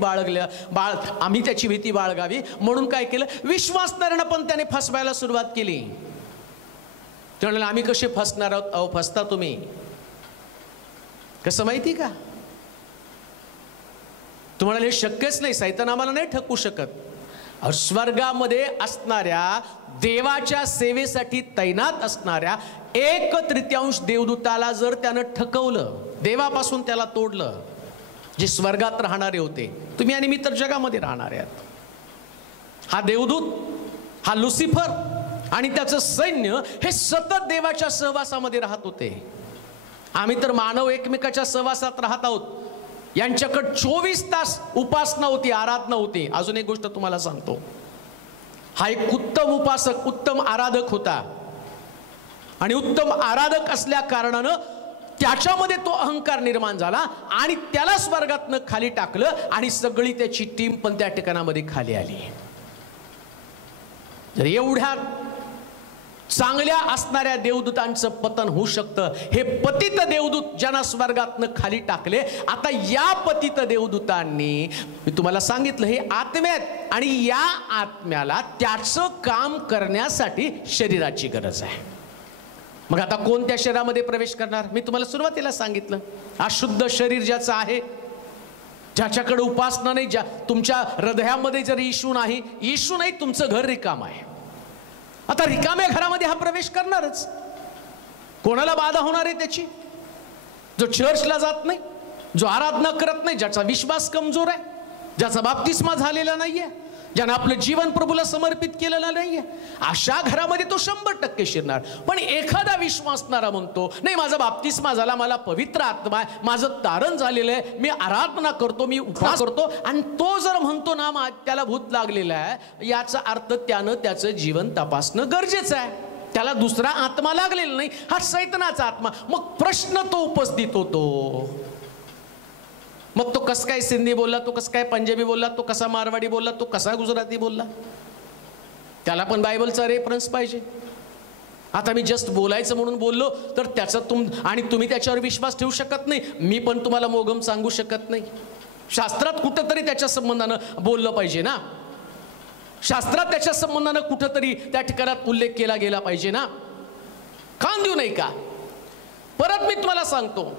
आम्ही त्याची भीती बाळगावी म्हणून काय केलं, विश्वासणाऱ्यांना पण त्याने फसवायला सुरुवात केली. ते म्हणाले आम्ही कसे फसणार आहोत. अहो फसता तुम्ही, कसं माहिती का, तुम्हाला हे शक्यच नाही, सैतान आम्हाला नाही ठकवू शकत. स्वर्गामध्ये असणाऱ्या देवाच्या सेवेसाठी तैनात असणाऱ्या 1/3 देवदूताला जर त्यानं ठकवलं, देवापासून त्याला तोडलं, जे स्वर्गात राहणारे होते, तुम्ही आणि मी तर जगामध्ये राहणारे आहात, हा देवदूत, हा लुसिफर आणि त्याचं सैन्य हे सतत देवाच्या सहवासामध्ये राहत होते. आम्ही तर मानव एकमेकाच्या सहवासात राहत आहोत. यांच्याकडे 24 तास उपासना होती, आराधना होती. अजून एक गोष्ट तुम्हाला सांगतो, हा एक उत्तम उपासक, उत्तम आराधक होता आणि उत्तम आराधक असल्या कारणानं त्याच्यामध्ये तो अहंकार निर्माण झाला आणि त्याला स्वर्गातनं खाली टाकलं आणि सगळी त्याची टीम पण त्या ठिकाणामध्ये खाली आली. जर एवढ्या चांगल्या असणाऱ्या देवदूतांचं पतन होऊ शकतं, हे पतित देवदूत ज्यांना स्वर्गातनं खाली टाकले, आता या पतित देवदूतांनी, मी तुम्हाला सांगितलं, हे आत्मे आहेत आणि या आत्म्याला त्याचं काम करण्यासाठी शरीराची गरज आहे. मग आता कोण त्या शरीरामध्ये प्रवेश करणार? मी तुम्हाला सुरुवातीला सांगितलं, अशुद्ध शरीर ज्याचं आहे, ज्याच्याकडे उपासना नाही, ज्या तुमच्या हृदयामध्ये जर येशू नाही, तुमचं घर रिकाम आहे. आता रिकाम्या घरामध्ये हा प्रवेश करणारच. कोणाला बाधा होणार आहे त्याची? जो चर्चला जात नाही, जो आराधना करत नाही, ज्याचा विश्वास कमजोर आहे, ज्याचा बाप्तिस्मा झालेला नाहीये, ज्यानं आपलं जीवन प्रभूला समर्पित केलेलं नाहीये, अशा घरामध्ये तो 100% शिरणार. पण एखादा विश्वासणारा म्हणतो, नाही माझा बाप्तिस्मा झाला, मला पवित्र आत्मा आहे, माझं तारण झालेलं आहे, मी आराधना करतो, मी उपवास करतो, आणि तो जर म्हणतो ना त्याला भूत लागलेलं आहे, याचा अर्थ त्यानं त्याचं जीवन तपासणं गरजेचं आहे. त्याला दुसरा आत्मा लागलेला नाही, हा सैतानाचा आत्मा. मग प्रश्न तो उपस्थित होतो, मग तो कस काय सिंधी बोलला, तो कस काय पंजाबी बोलला, तो कसा मारवाडी बोलला, तो कसा गुजराती बोलला? त्याला पण बायबलचा रेफरन्स पाहिजे. आता मी जस्ट बोलायचं म्हणून बोललो तर त्याचं आणि तुम्ही त्याच्यावर विश्वास ठेवू शकत नाही, मी पण तुम्हाला मोगम सांगू शकत नाही. शास्त्रात कुठंतरी त्याच्या संबंधानं बोललं पाहिजे ना, शास्त्रात त्याच्या संबंधानं कुठंतरी त्या ठिकाणात उल्लेख केला गेला पाहिजे ना. कान देऊ नाही का? परत मी तुम्हाला सांगतो,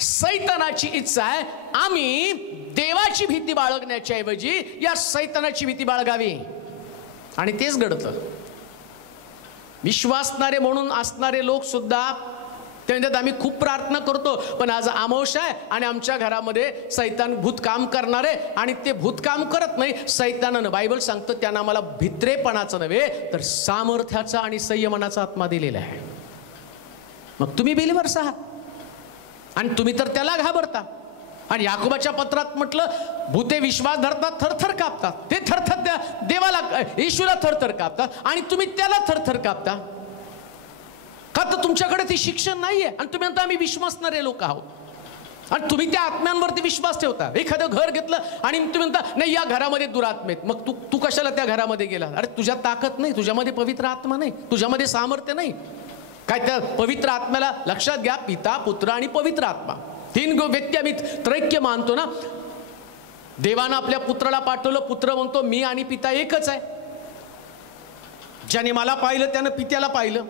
सैतानाची इच्छा आहे आम्ही देवाची भीती बाळगण्याच्या ऐवजी या सैतानाची भीती बाळगावी, आणि तेच घडतं. विश्वासणारे म्हणून असणारे लोक सुद्धा ते म्हणतात आम्ही खूप प्रार्थना करतो, पण आज अमावस्या आहे आणि आमच्या घरामध्ये सैतान भूत काम करणार आहे, आणि ते भूत काम करत नाही. सैतानानं, बायबल सांगतं, त्यांना आम्हाला भित्रेपणाचं नव्हे तर सामर्थ्याचा आणि संयमनाचा आत्मा दिलेला आहे. मग तुम्ही बिलीव्हर्स आहात आणि तुम्ही तर त्याला घाबरता. आणि याकोबाच्या पत्रात म्हटलं, भूते विश्वास धरतात, थरथर कापतात. ते थरथर त्या देवाला, येशूला थरथर कापतात, आणि तुम्ही त्याला थरथर कापता. का तर तुमच्याकडे ती शिक्षण नाहीये आणि तुम्ही म्हणता आम्ही विश्वासणारे लोक आहोत, आणि तुम्ही त्या आत्म्यांवरती विश्वास ठेवता. एखादं घर घेतलं आणि तुम्ही म्हणता नाही या घरामध्ये दुरात्मेत, मग तू कशाला त्या घरामध्ये गेला? अरे तुझ्यात ताकद नाही, तुझ्यामध्ये पवित्र आत्मा नाही, तुझ्यामध्ये सामर्थ्य नाही. काय त्या पवित्र आत्म्याला लक्षात घ्या, पिता, पुत्र आणि पवित्र आत्मा, 3 व्यक्ती आम्ही त्रैक्य मानतो ना. देवानं आपल्या पुत्राला पाठवलं, पुत्र म्हणतो मी आणि पिता एकच आहे. ज्याने मला पाहिलं त्यानं पित्याला पाहिलं.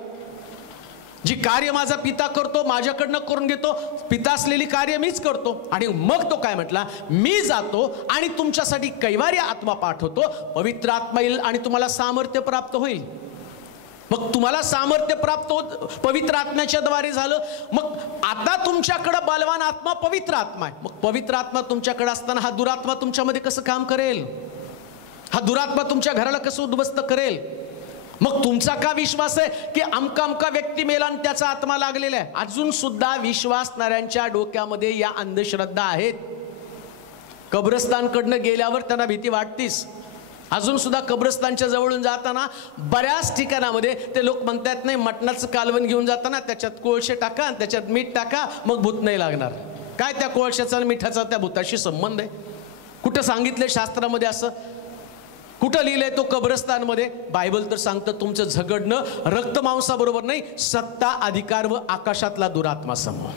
जी कार्य माझा पिता करतो माझ्याकडनं करून घेतो, पिता असलेली कार्य मीच करतो. आणि मग तो काय म्हटला, मी जातो आणि तुमच्यासाठी कैवारी आत्मा पाठवतो, पवित्र आत्मा येईल आणि तुम्हाला सामर्थ्य प्राप्त होईल. मग तुम्हाला सामर्थ्य प्राप्त होत पवित्र आत्म्याच्या द्वारे झालं. मग आता तुमच्याकडे बलवान आत्मा पवित्र आत्मा आहे. मग पवित्र आत्मा तुमच्याकडे असताना हा दुरात्मा तुमच्यामध्ये कसं काम करेल? हा दुरात्मा तुमच्या घराला कसं उद्ध्वस्त करेल? मग तुमचा का विश्वास आहे की अमका अमका व्यक्ती मेला आणि त्याचा आत्मा लागलेला आहे? अजून सुद्धा विश्वासणाऱ्यांच्या डोक्यामध्ये या अंधश्रद्धा आहेत. कब्रस्तानकडनं गेल्यावर त्यांना भीती वाटतीस. अजून सुद्धा कब्रस्तानच्या जवळून जाताना बऱ्याच ठिकाणामध्ये ते लोक म्हणतात नाही मटणाचं कालवण घेऊन जाताना त्याच्यात कोळशे टाका आणि त्याच्यात मीठ टाका, मग भूत नाही लागणार. काय त्या कोळशाचा आणि मिठाचा त्या भूताशी संबंध आहे? कुठं सांगितलंय शास्त्रामध्ये असं? कुठं लिहिलंय तो कब्रस्तानमध्ये? बायबल तर सांगतं तुमचं झगडणं रक्तमांसाबरोबर नाही, सत्ता, अधिकार व आकाशातला दुरात्मा समूह.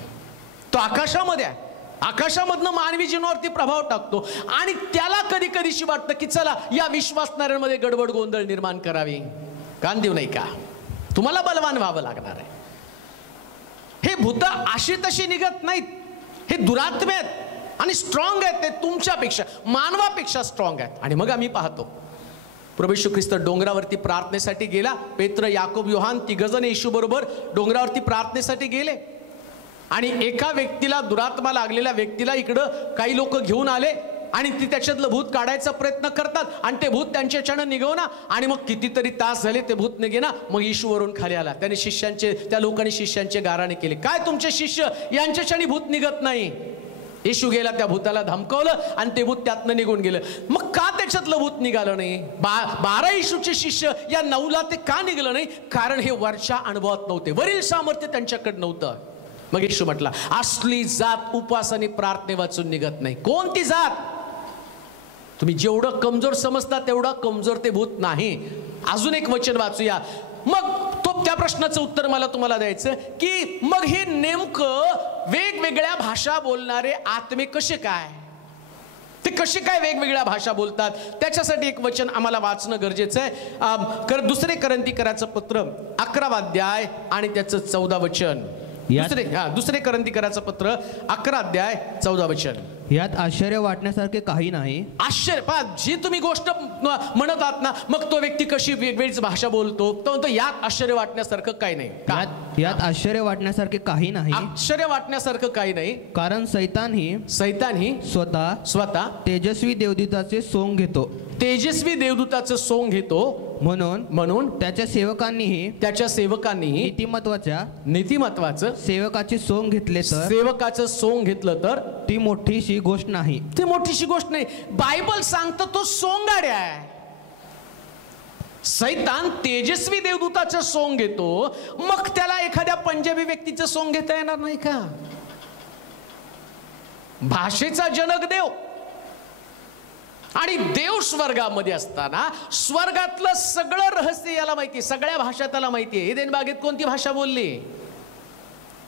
तो आकाशामध्ये आहे. आकाशामधनं मानवी जीवनावरती प्रभाव टाकतो आणि त्याला कधी कधीशी वाटतं की चला या विश्वासणाऱ्यांमध्ये गडबड गोंधळ निर्माण करावी. कान देऊ नाही का? तुम्हाला बलवान व्हावं लागणार आहे. हे भूत अशी तशी निघत नाहीत, हे दुरात्मे आहेत आणि स्ट्रॉंग आहेत. ते तुमच्यापेक्षा, मानवापेक्षा स्ट्रॉंग आहेत. आणि मग आम्ही पाहतो प्रभू येशू ख्रिस्त डोंगरावरती प्रार्थनेसाठी गेला. पेत्र, याकोब, योहान तिघजण येशू बरोबर डोंगरावरती प्रार्थनेसाठी गेले. आणि एका व्यक्तीला, दुरात्मा लागलेल्या व्यक्तीला इकडं काही लोक घेऊन आले आणि ती त्याच्यातलं भूत काढायचा प्रयत्न करतात आणि ते भूत त्यांच्याच्यानं निघवना. आणि मग कितीतरी तास झाले ते भूत निघेना. मग येशूवरून खाली आला. त्याने शिष्यांचे, त्या लोकांनी शिष्यांचे गाराणे केले, काय तुमचे शिष्य यांच्याच्याने भूत निघत नाही. येशू गेला, त्या भूताला धमकावलं आणि ते भूत त्यातनं निघून गेलं. मग का त्याच्यातलं भूत निघालं नाही? 12 येशूचे शिष्य, या 9ला ते का निघालं नाही? कारण हे वरच्या अनुभवात नव्हते, वरील सामर्थ्य त्यांच्याकडे नव्हतं. मग येशू म्हटला, असली जात उपवास आणि प्रार्थने वाचून निघत नाही. कोणती जात? तुम्ही जेवढं कमजोर समजता तेवढं कमजोर ते भूत नाही. अजून एक वचन वाचूया. मग तो त्या प्रश्नाचं उत्तर मला तुम्हाला द्यायचं की मग हे नेमकं वेगवेगळ्या भाषा बोलणारे आत्मे कसे काय, ते कसे काय वेगवेगळ्या भाषा बोलतात? त्याच्यासाठी एक वचन आम्हाला वाचणं गरजेचं आहे. दुसरे करंथीकराचं पत्र 11 अध्याय आणि त्याचं 14 वचन. दुसरे करंथीकराचं पत्र 11 अध्याय 14 वचन. यात आश्चर्य वाटण्यासारखे काही नाही. आश्चर्य पहा, जी तुम्ही गोष्ट म्हणत आहात ना, मग तो व्यक्ती कशी वेगवेगळीच भाषा बोलतो, तो यात आश्चर्य वाटण्यासारखं काही नाही. यात आश्चर्य वाटण्यासारखे काही नाही. आश्चर्य वाटण्यासारखं काही नाही. कारण सैतान ही स्वतः तेजस्वी देवदूताचे सोंग घेतो. तेजस्वी देवदूताचं सोंग घेतो. म्हणून त्याच्या सेवकांनीही नीतिमत्वाचं सेवकाचे सोंग घेतले तर, सेवकाचं सोंग घेतलं तर ती मोठीशी गोष्ट नाही. ती मोठीशी गोष्ट नाही. बायबल सांगतं तो सोंगाड्या आहे. सैतान तेजस्वी देवदूताचं सोंग घेतो, मग त्याला एखाद्या पंजाबी व्यक्तीचं सोंग घेता येणार नाही का? भाषेचा जनक देव आणि देव स्वर्गामध्ये असताना स्वर्गातलं सगळं रहस्य याला माहिती, सगळ्या भाषा त्याला माहिती आहे. एदेन बागेत कोणती भाषा बोलली,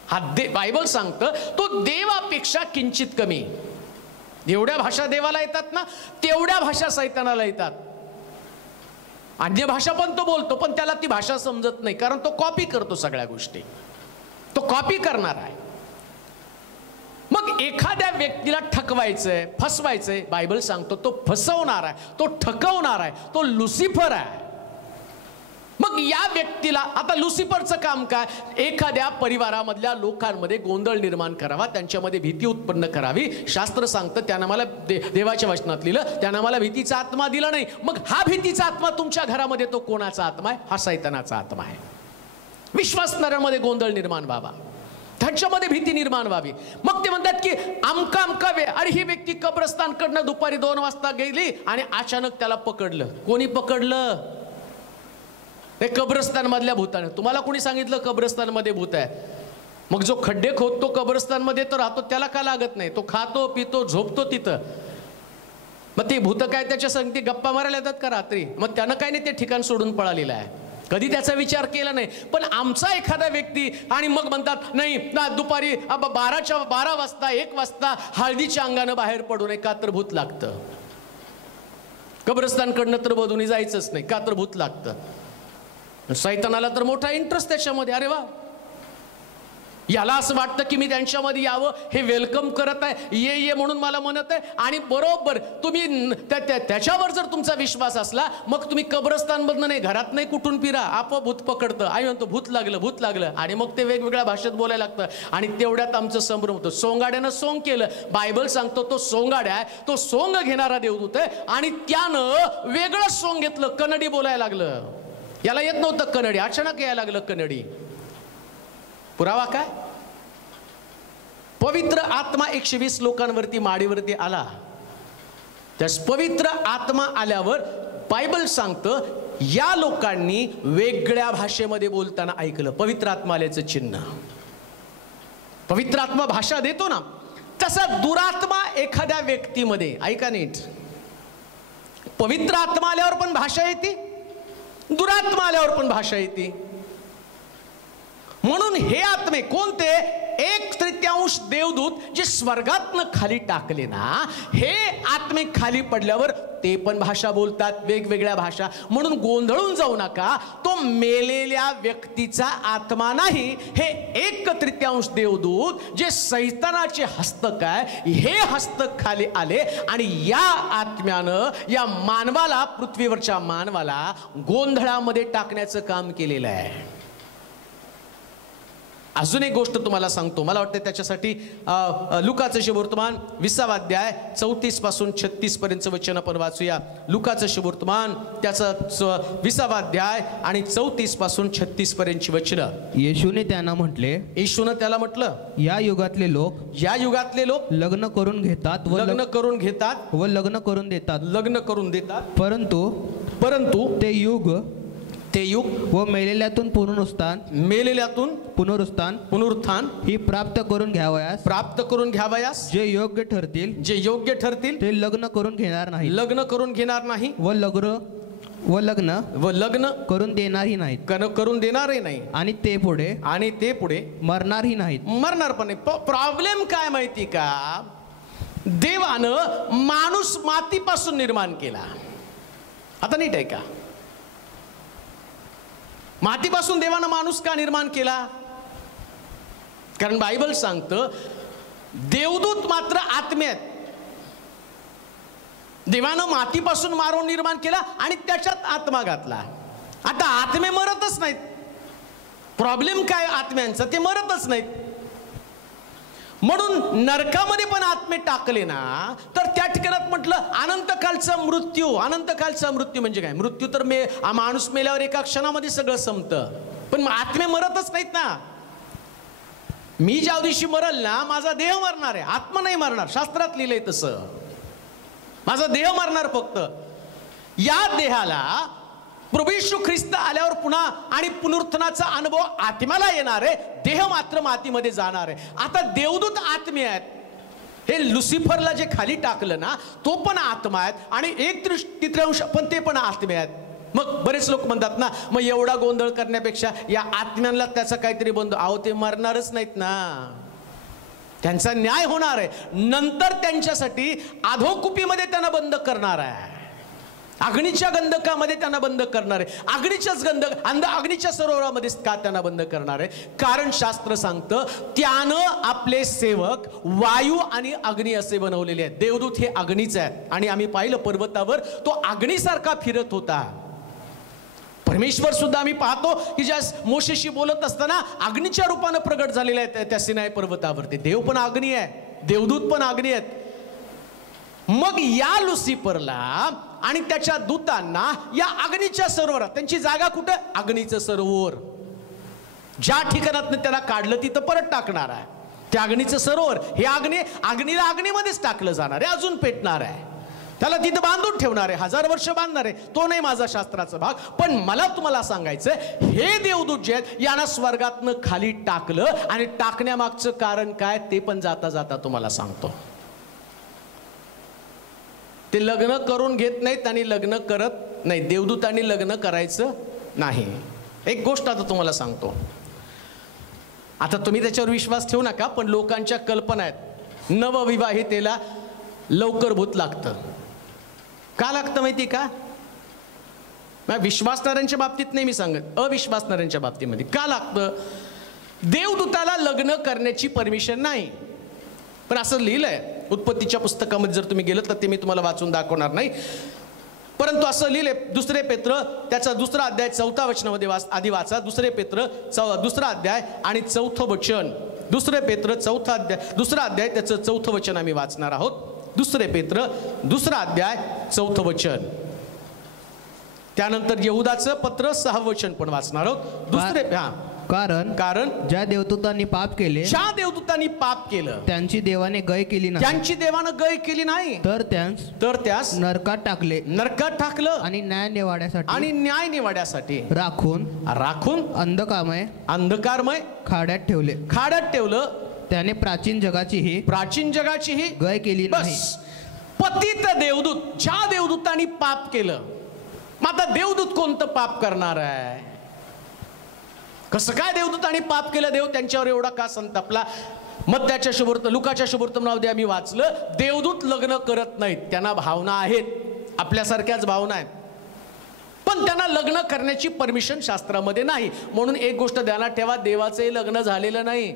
हा बायबल सांगतं तो देवापेक्षा किंचित कमी. एवढ्या भाषा देवाला येतात ना, तेवढ्या भाषा सैतानाला येतात. अन्य भाषा पण तो बोलतो, पण त्याला ती भाषा समजत नाही, कारण तो कॉपी करतो सगळ्या गोष्टी. तो कॉपी करणार आहे. मग एखाद्या व्यक्तीला ठकवायचंय, फसवायचंय, बायबल सांगतो तो फसवणार आहे, तो ठकवणार आहे, तो लुसिफर आहे. मग या व्यक्तीला आता लुसिफरचं काम काय? एखाद्या परिवारामधल्या लोकांमध्ये गोंधळ निर्माण करावा, त्यांच्यामध्ये भीती उत्पन्न करावी. शास्त्र सांगतं, त्यानं मला देवाच्या वचनात लिहिलं, त्यानं मला भीतीचा आत्मा दिला नाही. मग हा भीतीचा आत्मा तुमच्या घरामध्ये तो कोणाचा आत्मा आहे? हा सैतानाचा आत्मा आहे. विश्वासणाऱ्यांमध्ये गोंधळ निर्माण व्हावा, त्यांच्यामध्ये भीती निर्माण व्हावी. मग ते म्हणतात की अमका वेळ, आणि ही व्यक्ती कब्रस्तानकडनं दुपारी 2 वाजता गेली आणि अचानक त्याला पकडलं. कोणी पकडलं? हे कब्रस्तान मधल्या भूताने. तुम्हाला कोणी सांगितलं कब्रस्तान मध्ये भूत आहे? मग जो खड्डे खोदतो कब्रस्तान मध्ये तो राहतो, त्याला का लागत नाही? तो खातो, पितो, झोपतो तिथं. मग ते भूत काय त्याच्या संगती गप्पा मारायला येतात का रात्री? मग त्यानं काय नाही ते ठिकाण सोडून पळालेलं आहे, कधी त्याचा विचार केला नाही. पण आमचा एखादा व्यक्ती, आणि मग म्हणतात नाही ना, दुपारी 12 वाजता 1 वाजता हळदीच्या अंगानं बाहेर पडू नये, का तर भूत लागतं. कब्रस्तानकडनं तर बधून जायचंच नाही, का तर भूत लागतं. सैतानाला तर मोठा इंटरेस्ट त्याच्यामध्ये. अरे वा, याला असं वाटतं की मी त्यांच्यामध्ये यावं, हे वेलकम करत आहे, ये म्हणून मला म्हणत आहे. आणि बरोबर तुम्ही त्याच्यावर जर तुमचा विश्वास असला, मग तुम्ही कब्रस्तानमधनं नाही, घरात नाही, कुठून फिरा, आपोआप भूत पकडतं. आई म्हणतो भूत लागलं, आणि मग ते वेगवेगळ्या भाषेत बोलायला लागतं. आणि तेवढ्यात आमचं संभ्रम होतं. सोंगाड्यानं सोंग केलं. बायबल सांगतो तो सोंगाड्या आहे, तो सोंग घेणारा देवदूत आहे, आणि त्यानं वेगळं सोंग घेतलं, कन्नडी बोलायला लागलं. याला येत नव्हतं कन्नडी, अचानक यायला लागलं कन्नडी. पुरावा काय? पवित्र आत्मा 120 लोकांवरती माडीवरती आला. त्या पवित्र आत्मा आल्यावर बायबल सांगतं या लोकांनी वेगळ्या भाषेमध्ये बोलताना ऐकलं. पवित्र आत्मा आल्याचं चिन्ह. पवित्र आत्मा भाषा देतो ना, तसा दुरात्मा एखाद्या व्यक्तीमध्ये, ऐका नीट, पवित्र आत्मा आल्यावर पण भाषा येते, दुरात्मा आल्यावर पण भाषा येते. म्हणून हे आत्मे कोणते? एक तृतीयांश देवदूत जे स्वर्गातनं खाली टाकले ना, हे आत्मे खाली पडल्यावर ते पण भाषा बोलतात, वेगवेगळ्या भाषा. म्हणून गोंधळून जाऊ नका, तो मेलेल्या व्यक्तीचा आत्मा नाही, हे एक तृतीयांश देवदूत जे सैतानाचे हस्तक आहे, हे हस्तक खाली आले आणि या आत्म्यानं या मानवाला, पृथ्वीवरच्या मानवाला गोंधळामध्ये टाकण्याचं काम केलेलं आहे. अजून एक गोष्ट तुम्हाला सांगतो, मला वाटतं त्याच्यासाठी लुकाचं शुभवर्तमान 20 अध्याय 34 पासून 36 पर्यंत वचन आपण वाचूया. लुकाचं शुभवर्तमान त्याचा 20 अध्याय आणि 34 पासून 36 पर्यंतची वचन. येशूने त्यांना म्हटले, येशूने त्याला म्हटलं, या युगातले लोक लग्न करून घेतात व लग्न करून देतात, परंतु ते युग व मेलेल्यातून पुनरुत्थान ही प्राप्त करून घ्यावयास जे योग्य ठरतील ते लग्न करून घेणार नाही व लग्न करून देणारही नाही आणि ते पुढे मरणारही नाहीत. मरणार पण नाही. प्रॉब्लेम काय माहिती का, देवानं माणूस मातीपासून निर्माण केला. आता नीट आहे का, मातीपासून देवानं माणूस का निर्माण केला? कारण बायबल सांगतं देवदूत मात्र आत्मे आहेत. देवानं मातीपासून मानव निर्माण केला आणि त्याच्यात आत्मा घातला. आता आत्मे मरतच नाहीत. प्रॉब्लेम काय आत्म्यांचा, ते मरतच नाहीत. म्हणून नरकामध्ये पण आत्मे टाकले ना, तर त्या ठिकाणात म्हटलं अनंतकालचा मृत्यू. अनंतकालचा मृत्यू म्हणजे काय? मृत्यू तर माणूस मेल्यावर एका क्षणामध्ये सगळं संपतं, पण आत्मे मरतच नाहीत ना. मी ज्या दिवशी मरल ना, माझा देह मरणार आहे, आत्मा नाही मरणार. शास्त्रात लिहिलंय तसं, माझा देह मरणार फक्त. या देहाला प्रभू येशू ख्रिस्त आल्यावर पुन्हा आणि पुनरुत्थानाचा अनुभव आत्म्याला येणार आहे, देह मात्र मातीमध्ये जाणार आहे. आता देवदूत आत्मे आहेत. हे लुसिफरला जे खाली टाकलं ना, तो पण आत्मा आहेत आणि एक तृतीयांश पण ते पण आत्मे आहेत. मग बरेच लोक म्हणतात ना, मग एवढा गोंधळ करण्यापेक्षा या आत्म्यांना त्याचा काहीतरी बंद. अहो, ते मरणारच नाहीत ना, त्यांचा न्याय होणार आहे. नंतर त्यांच्यासाठी अधोकुपीमध्ये त्यांना बंद करणार आहे, अग्नीच्या गंधकामध्ये त्यांना बंद करणार आहे. अग्नीच्या सरोवरामध्ये का त्यांना बंद करणार आहे? कारण शास्त्र सांगतं त्यानं आपले सेवक वायू आणि अग्नी असे बनवलेले आहेत. देवदूत हे अग्नीच आहेत आणि आम्ही पाहिलं पर्वतावर तो अग्नीसारखा फिरत होता. परमेश्वर सुद्धा आम्ही पाहतो की ज्या मोशेशी बोलत असताना अग्नीच्या रूपानं प्रगट झालेले आहेत त्या सिनाई पर्वतावरती. देव पण अग्नी आहे, देवदूत पण अग्नी आहेत. मग या लुसिफरला आणि त्याच्या दूतांना या अग्नीच्या सरोवरात, त्यांची जागा कुठे? अग्नीचं सरोवर. ज्या ठिकाणात त्याला काढलं तिथं परत टाकणार आहे. त्या अग्नीचं सरोवर हे अग्नीला अग्नीमध्येच टाकलं जाणार आहे, अजून पेटणार आहे. त्याला तिथं बांधून ठेवणार आहे, 1000 वर्ष बांधणार आहे. तो नाही माझा शास्त्राचा भाग. पण मला तुम्हाला सांगायचं, हे देवदूत जे आहेत यांना स्वर्गातनं खाली टाकलं आणि टाकण्यामागचं कारण काय ते पण जाता जाता तुम्हाला सांगतो. ते लग्न करून घेत नाहीत आणि लग्न करत नाही. देवदूतांनी लग्न करायचं नाही. एक गोष्ट आता तुम्हाला सांगतो, आता तुम्ही त्याच्यावर विश्वास ठेवू नका, पण लोकांच्या कल्पना आहेत. नवविवाहितेला लवकर भूत लागतं. का लागतं माहिती का? विश्वासणाऱ्यांच्या बाबतीत नाही मी सांगत, अविश्वासणाऱ्यांच्या बाबतीमध्ये का लागतं? देवदूताला लग्न करण्याची परमिशन नाही. पण असं लिहिलंय उत्पत्तीच्या पुस्तकामध्ये, जर तुम्ही गेलं तर ते मी तुम्हाला वाचून दाखवणार नाही, परंतु असं लिहिलंय. 2 पेत्र त्याचा 2 अध्याय 4 वचनामध्ये आधी वाचा. 2 पेत्र 2 अध्याय आणि 4 वचन. 2 पेत्र 2 अध्याय त्याचं 4 वचन आम्ही वाचणार आहोत. 2 पेत्र 2 अध्याय 4 वचन. त्यानंतर यहुदाचं पत्र 6 वचन पण वाचणार आहोत. कारण ज्या देवदूतांनी पाप केलं त्यांची देवाने गय केली नाही, तर त्यास नरकात टाकलं आणि न्याय निवाड्यासाठी राखून अंधकारमय खाड्यात ठेवलं. त्याने प्राचीन जगाचीही गय केली नाही. पतित देवदूत, ज्या देवदूतांनी पाप केलं, मग आता देवदूत कोणतं पाप करणार आहे? कसं काय देवदूतांनी पाप केलं, देव त्यांच्यावर एवढा का संतापला? मत्त्याच्या शुभवर्तमान, लुकाच्या शुभवर्तमानामध्ये आम्ही वाचलं, देवदूत लग्न करत नाहीत. त्यांना भावना आहेत, आपल्यासारख्याच भावना आहेत, पण त्यांना लग्न करण्याची परमिशन शास्त्रामध्ये नाही. म्हणून एक गोष्ट ध्यानात ठेवा, देवाचंही लग्न झालेलं नाही.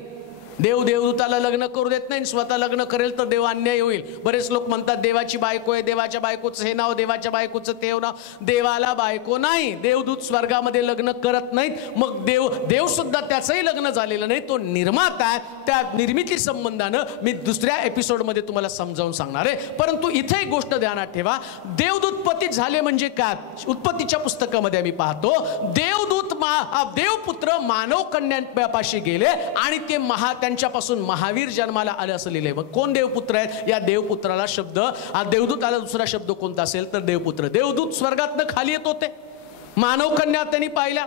देव देवदूताला लग्न करू देत नाही, स्वतः लग्न करेल तर देव अन्याय होईल. बरेच लोक म्हणतात देवाची बायको आहे, देवाच्या बायकोचं हे नाव, देवाच्या बायकोचं ते नाव. देवाला बायको नाही, देवदूत स्वर्गामध्ये लग्न करत नाहीत. मग देव सुद्धा त्याचंही लग्न झालेलं नाही, तो निर्माता आहे. त्या निर्मिती संबंधानं मी दुसऱ्या एपिसोडमध्ये तुम्हाला समजावून सांगणार आहे. परंतु इथे एक गोष्ट ध्यानात ठेवा, देवदूत पतित झाले म्हणजे काय? उत्पत्तीच्या पुस्तकामध्ये आम्ही पाहतो, देवपुत्र मानव कन्यांपाशी गेले आणि ते त्यांच्यापासून महावीर जन्माला आले असं लिहिले. मग कोण देवपुत्र आहेत? या देवपुत्राला शब्द, देवदूताला दुसरा शब्द कोणता असेल तर देवपुत्र. देवदूत स्वर्गातनं खाली येत होते, मानव कन्या त्यांनी पाहिल्या,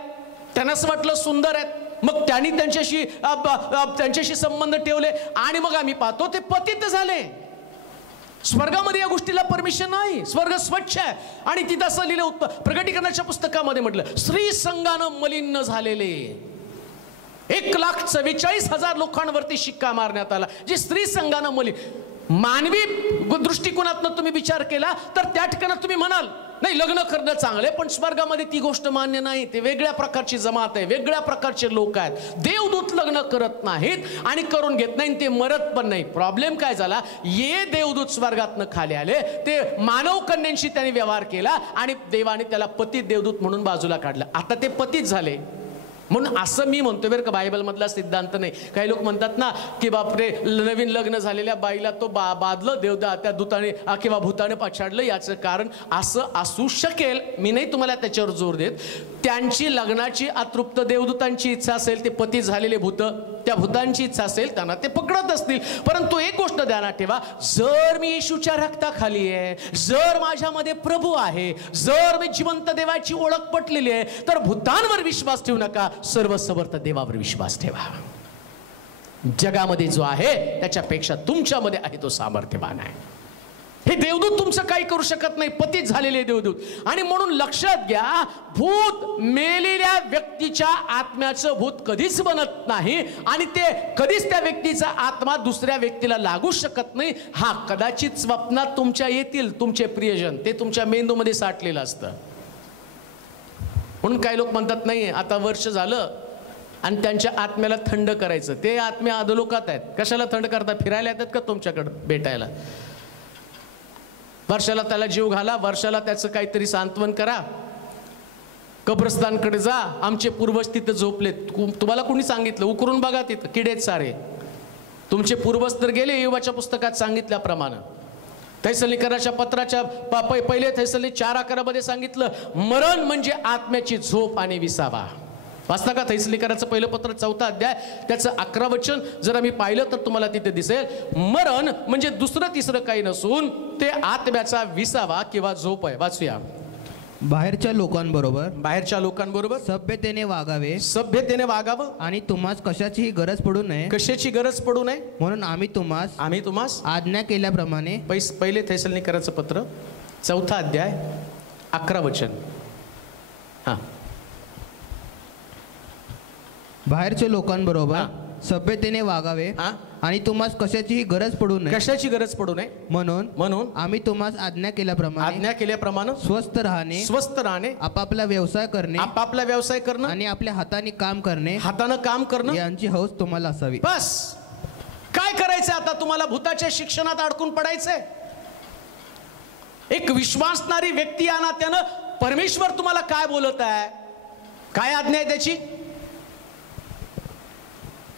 त्यांना असं वाटलं सुंदर आहेत, मग त्यांनी त्यांच्याशी संबंध ठेवले आणि मग आम्ही पाहतो ते पतित झाले. स्वर्गामध्ये या गोष्टीला परमिशन नाही, स्वर्ग स्वच्छ आहे. आणि तिथं असं लिहिलं, प्रकटीकरणाच्या पुस्तकामध्ये म्हटलं, स्त्री संघानं मलिन झालेले 1,44,000 लोकांवरती शिक्का मारण्यात आला, जे स्त्री संघानं मलिन. मानवी दृष्टिकोनातून तुम्ही विचार केला तर त्या ठिकाणी तुम्ही म्हणाल नाही लग्न करणं चांगले, पण स्वर्गामध्ये ती गोष्ट मान्य नाही. ते वेगळ्या प्रकारची जमात आहे, वेगळ्या प्रकारचे लोक आहेत. देवदूत लग्न करत नाहीत आणि करून घेत नाही, ते मरत पण नाही. प्रॉब्लेम काय झाला, ये देवदूत स्वर्गातनं खाली आले, ते मानव कन्यांशी त्यांनी व्यवहार केला आणि देवाने त्याला पतित देवदूत म्हणून बाजूला काढलं. आता ते पतित झाले म्हणून असं मी म्हणतो बरं का, बायबल मधला सिद्धांत नाही. काही लोक म्हणतात ना की बापरे नवीन लग्न झालेल्या बाईला तो बादलं देवदा त्या दूताने किंवा भूताने पछाडलं. याचं कारण असं असू शकेल, मी नाही तुम्हाला त्याच्यावर जोर देत. त्यांची लग्नाची अतृप्त देवदूतांची इच्छा असेल, ते पती झालेले भूत, त्या भूतांची इच्छा असेल, त्यांना ते पकडत असतील. परंतु एक गोष्ट ध्यानात ठेवा, जर मी येशूच्या रक्ताखाली आहे, जर माझ्यामध्ये प्रभू आहे, जर मी जिवंत देवाची ओळख पटलेली आहे, तर भूतांवर विश्वास ठेवू नका, सर्व समर्थ देवावर विश्वास ठेवा. जगामध्ये जो आहे त्याच्यापेक्षा तुमच्यामध्ये आहे तो सामर्थ्यवान आहे. हे देवदूत तुमचं काही करू शकत नाही, पतित झालेले देवदूत. आणि म्हणून लक्षात घ्या, भूत मेलेल्या व्यक्तीच्या आत्म्याचं भूत कधीच बनत नाही आणि ते कधीच त्या व्यक्तीचा आत्मा दुसऱ्या व्यक्तीला लागू शकत नाही. हा कदाचित स्वप्नात तुमच्या येतील तुमचे प्रियजन, ते तुमच्या मेंदूमध्ये साठलेलं असतं. म्हणून काही लोक म्हणतात नाही आता वर्ष झालं आणि त्यांच्या आत्म्याला थंड करायचं. ते आत्मे अधोलोकात आहेत, कशाला थंड करता? फिरायला येतात का तुमच्याकडं भेटायला? वर्षाला त्याला जीव घाला, वर्षाला त्याचं काहीतरी सांत्वन करा, कब्रस्तानकडे जा. आमचे पूर्वज तिथं झोपलेत. तुम्हाला कोणी सांगितलं? उकरून बघा, तिथं किडेत सारे. तुमचे पूर्वज तर गेले, योबाच्या पुस्तकात सांगितल्याप्रमाणे. थैसलोनिकराच्या पत्राच्या पहिले थैसलोनी 4:11 सांगितलं, मरण म्हणजे आत्म्याची झोप आणि विसावा. वाचता का थैसलोनिकराचं पहिलं पत्र 4था अध्याय त्याचं 11 वचन जर आम्ही पाहिलं तर तुम्हाला तिथे दिसेल, मरण म्हणजे दुसरं तिसरं काही नसून ते आत्म्याचा विसावा किंवा झोप आहे. वाचूया. बाहेरच्या लोकांबरोबर सभ्यतेने वागावं आणि तुम्हास कशाचीही गरज पडू नये. कशाची गरज पडू नये म्हणून आम्ही तुम्हास आज्ञा केल्याप्रमाणे. पहिले थैसलोनिकराचं पत्र 4था अध्याय 11 वचन. बाहेरच्या लोकांबरोबर सभ्यतेने वागावे आणि तुम्हास कशाचीही गरज पडू नये. म्हणून आम्ही तुम्हास आज्ञा केल्याप्रमाणे स्वस्थ राहणे, आपापला व्यवसाय करणे आणि आपल्या हाताने काम करणे यांची हौस तुम्हाला असावी. बस काय करायचं आता? तुम्हाला भूताच्या शिक्षणात अडकून पडायचंय? एक विश्वासणारी व्यक्ती या नात्यानं परमेश्वर तुम्हाला काय बोलत आहे, काय आज्ञा आहे त्याची?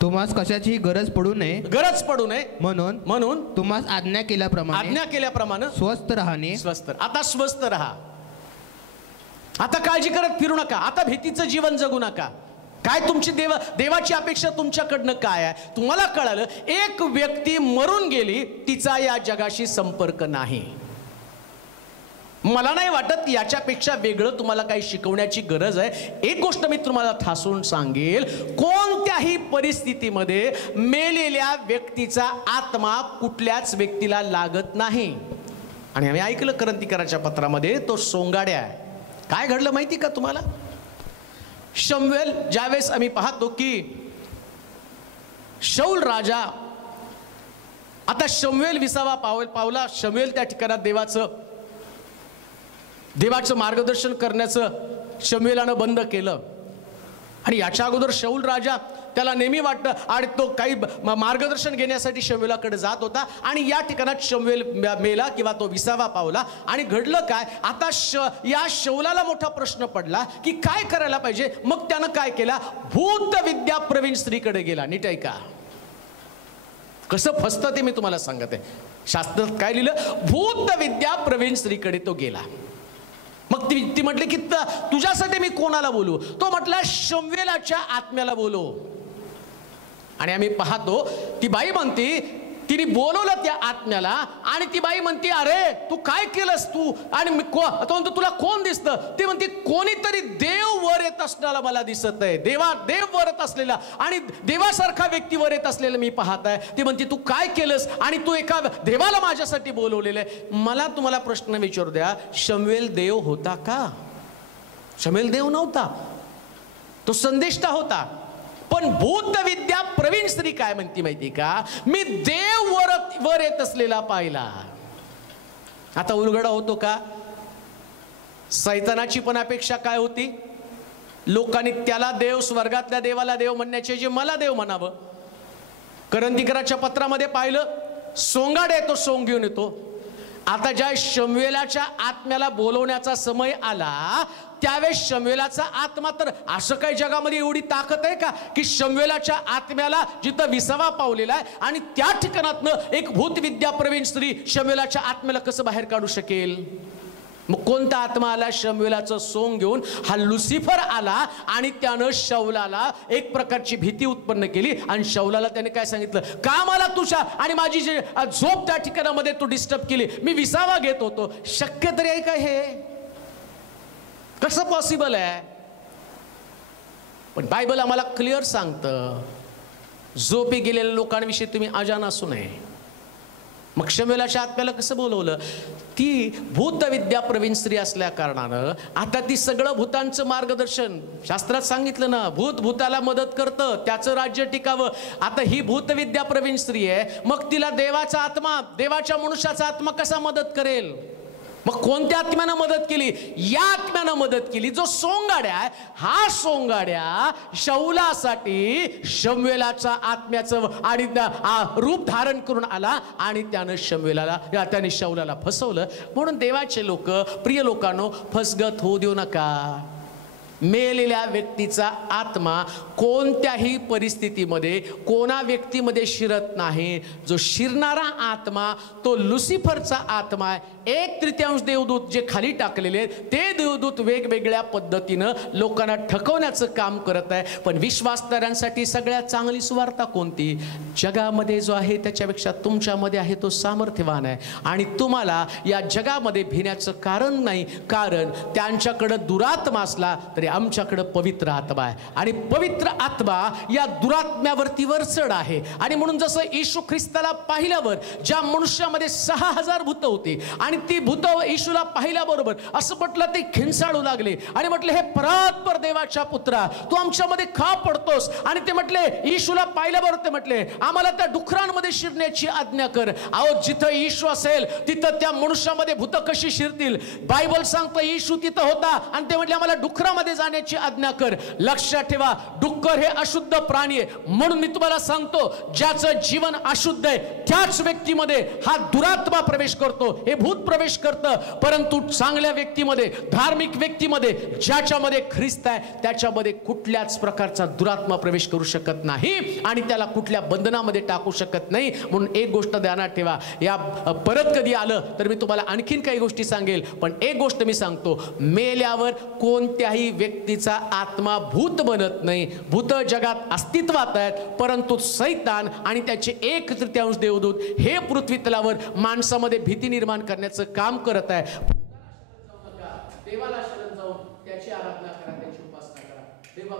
तुम्हास कशाचीही गरज पडू नये म्हणून तुम्हास आज्ञा केल्याप्रमाणे स्वस्थ राहणे. आता स्वस्थ राहा. आता काळजी करत फिरू नका. आता भीतीचं जीवन जगू नका. काय तुमची देवाची अपेक्षा तुमच्याकडनं काय आहे? तुम्हाला कळालं, एक व्यक्ती मरून गेली, तिचा या जगाशी संपर्क नाही. मला नाही वाटत याच्यापेक्षा वेगळं तुम्हाला काही शिकवण्याची गरज आहे. एक गोष्ट मी तुम्हाला ठासून सांगेल, कोणत्याही परिस्थितीमध्ये मेलेल्या व्यक्तीचा आत्मा कुठल्याच व्यक्तीला लागत नाही. आणि आम्ही ऐकलं क्रांतिकाराच्या पत्रामध्ये, तो सोंगाड्या आहे. काय घडलं माहिती का तुम्हाला? शमूएल ज्यावेळेस आम्ही पाहतो की शाऊल राजा, आता शमूएल 20वा पावला. शमूएल त्या ठिकाणात देवाचं मार्गदर्शन करण्याचं शमूएलानं बंद केलं. आणि याच्या अगोदर शाऊल राजा, त्याला नेहमी वाटतं, आणि तो काही मार्गदर्शन घेण्यासाठी शमूएलाकडे जात होता. आणि या ठिकाणात शमूएल मेला किंवा तो 20वा पावला. आणि घडलं काय, आता या शाऊलाला मोठा प्रश्न पडला की काय करायला पाहिजे. मग त्यानं काय केला, भूत विद्या प्रवीण स्त्रीकडे गेला. नीट ऐका, कसं फसतं ते मी तुम्हाला सांगत आहे. शास्त्रात काय लिहिलं, भूत विद्या प्रवीण स्त्रीकडे तो गेला. मग ती म्हटली की तुझ्यासाठी मी कोणाला बोलू. तो म्हटला शमूएलाच्या आत्म्याला बोलव. आणि आम्ही पाहतो ती बाई म्हणती, तिने बोलवलं त्या आत्म्याला. आणि ती बाई म्हणती, अरे तू काय केलंस तू, आणि तुला कोण दिसतं. ती म्हणती, कोणीतरी देव वर येत असलेला मला दिसत आहे. देव वर येत असलेला, आणि देवासारखा व्यक्ती वर येत असलेला मी पाहत आहे. ती म्हणती, तू काय केलंस, आणि तू एका देवाला माझ्यासाठी बोलवलेलं आहे. मला तुम्हाला प्रश्न विचारू द्या, शमूएल देव होता का? शमूएल देव नव्हता, तो संदेष्टा होता. पण भूत विद्या प्रवीण स्त्री काय म्हणती माहिती का, मी देव वर येत असलेला पाहिला. आता उलगडा होतो का, सैतानाची पण अपेक्षा काय होती, लोकांनी त्याला देव, स्वर्गातल्या देवाला देव म्हणण्याचे जे मला देव म्हणावं. करंदीकराच्या पत्रामध्ये पाहिलं, सोंगाड येतो, सोंग घेऊन येतो. आता ज्या शमूएलाच्या आत्म्याला बोलवण्याचा समय आला, त्यावेळेस शमूएलाचा आत्मा, तर असं काही जगामध्ये एवढी ताकद आहे का की शमूएलाच्या आत्म्याला जिथं 20वा पावलेला आहे आणि त्या ठिकाणातनं एक भूत विद्या प्रवीण स्त्री शमूएलाच्या आत्म्याला कसं बाहेर काढू शकेल. मग कोणता आत्मा आला, शमूएलाचं सोंग घेऊन हा लुसिफर आला. आणि त्यानं शाऊलाला एक प्रकारची भीती उत्पन्न केली. आणि शाऊलाला त्याने काय सांगितलं, का मला तुझ्या आणि माझी जी झोप त्या ठिकाणामध्ये तू डिस्टर्ब केली, मी 20वा घेत होतो. शक्य तरी आहे का हे, कसं पॉसिबल आहे. पण बायबल आम्हाला क्लिअर सांगतं, झोपी गेलेल्या लोकांविषयी तुम्ही अजाण असू नये. मग शमूएलाच्या आत्म्याला कसं बोलवलं, ती भूत विद्या प्रवीण स्त्री असल्या कारणानं आता ती सगळं भूतांचं मार्गदर्शन, शास्त्रात सांगितलं ना, भूताला मदत करतं, त्याचं राज्य टिकावं. आता ही भूत विद्या प्रवीण स्त्री आहे, मग तिला देवाचा आत्मा, देवाच्या मनुष्याचा आत्मा कसा मदत करेल. मग कोणत्या आत्म्यानं मदत केली, या आत्म्यानं मदत केली जो सोंगाड्या आहे. हा सोंगाड्या शाऊलासाठी शमूएलाच्या आत्म्याचं आणि रूप धारण करून आला. आणि त्याने शाऊलाला फसवलं. म्हणून देवाचे लोक, प्रिय लोकांनो, फसगत होऊ देऊ नका. मेलेल्या व्यक्तीचा आत्मा कोणत्याही परिस्थितीमध्ये कोणा व्यक्तीमध्ये शिरत नाही. जो शिरणारा आत्मा तो लुसिफरचा आत्मा आहे. 1/3 देवदूत जे खाली टाकलेले ते देवदूत वेगवेगळ्या पद्धतीनं लोकांना ठकवण्याचं काम करत आहे. पण विश्वासदारांसाठी सगळ्यात चांगली सुवार्ता कोणती, जगामध्ये जो आहे त्याच्यापेक्षा तुमच्यामध्ये आहे तो सामर्थ्यवान आहे. आणि तुम्हाला या जगामध्ये भिण्याचं कारण नाही, कारण त्यांच्याकडं दुरात्मा असला तरी आमच्याकडे पवित्र आत्मा आहे. आणि पवित्र आत्मा या दुरात्म्यावरती वरचढ आहे. आणि म्हणून जसं येशू ख्रिस्ताला पाहिल्यावर ज्या मनुष्यामध्ये 6000 भूत होती आणि ती भूत येशूला पाहिल्याबरोबर असं म्हटलं, ते खिंचाळू लागले आणि म्हटले, हे परात्पर देवाच्या पुत्रा, तू आमच्यामध्ये का पडतोस. आणि ते म्हटले, येशूला पाहिल्याबरोबर ते म्हटले, आम्हाला त्या डुकरांमध्ये शिरण्याची आज्ञा कर. अहो, जिथं येशू असेल तिथं त्या मनुष्यामध्ये भूत कशी शिरतील. बायबल सांगतो येशू तिथं होता आणि ते म्हटले, आम्हाला डुकरामध्ये जाण्याची आज्ञा कर. लक्षात ठेवा, डुक्कर हे अशुद्ध प्राणी आहे. म्हणून मी तुम्हाला सांगतो, ज्याचं जीवन अशुद्ध आहे त्याच व्यक्तीमध्ये हा दुरात्मा प्रवेश करतो, हे भूत प्रवेश करतं. परंतु चांगल्या व्यक्तीमध्ये, धार्मिक व्यक्तीमध्ये, ज्याच्यामध्ये ख्रिस्त आहे त्याच्यामध्ये कुठल्याच प्रकारचा दुरात्मा प्रवेश करू शकत नाही आणि त्याला कुठल्या बंधनामध्ये टाकू शकत नाही. म्हणून एक गोष्ट ध्यानात ठेवा, या परत कधी आलं तर मी तुम्हाला आणखीन काही गोष्टी सांगेल. पण एक गोष्ट मी सांगतो, मेल्यावर कोणत्याही व्यक्तीचा आत्मा भूत बनत नाही. भूत जगात अस्तित्वात आहेत, परंतु सैतान आणि त्याचे 1/3 देवदूत हे पृथ्वी तलावर माणसामध्ये भीती निर्माण करण्याचं काम करत आहे. देवाला शरण जाऊन त्याची आराधना करा, त्याची उपासना करा. देवा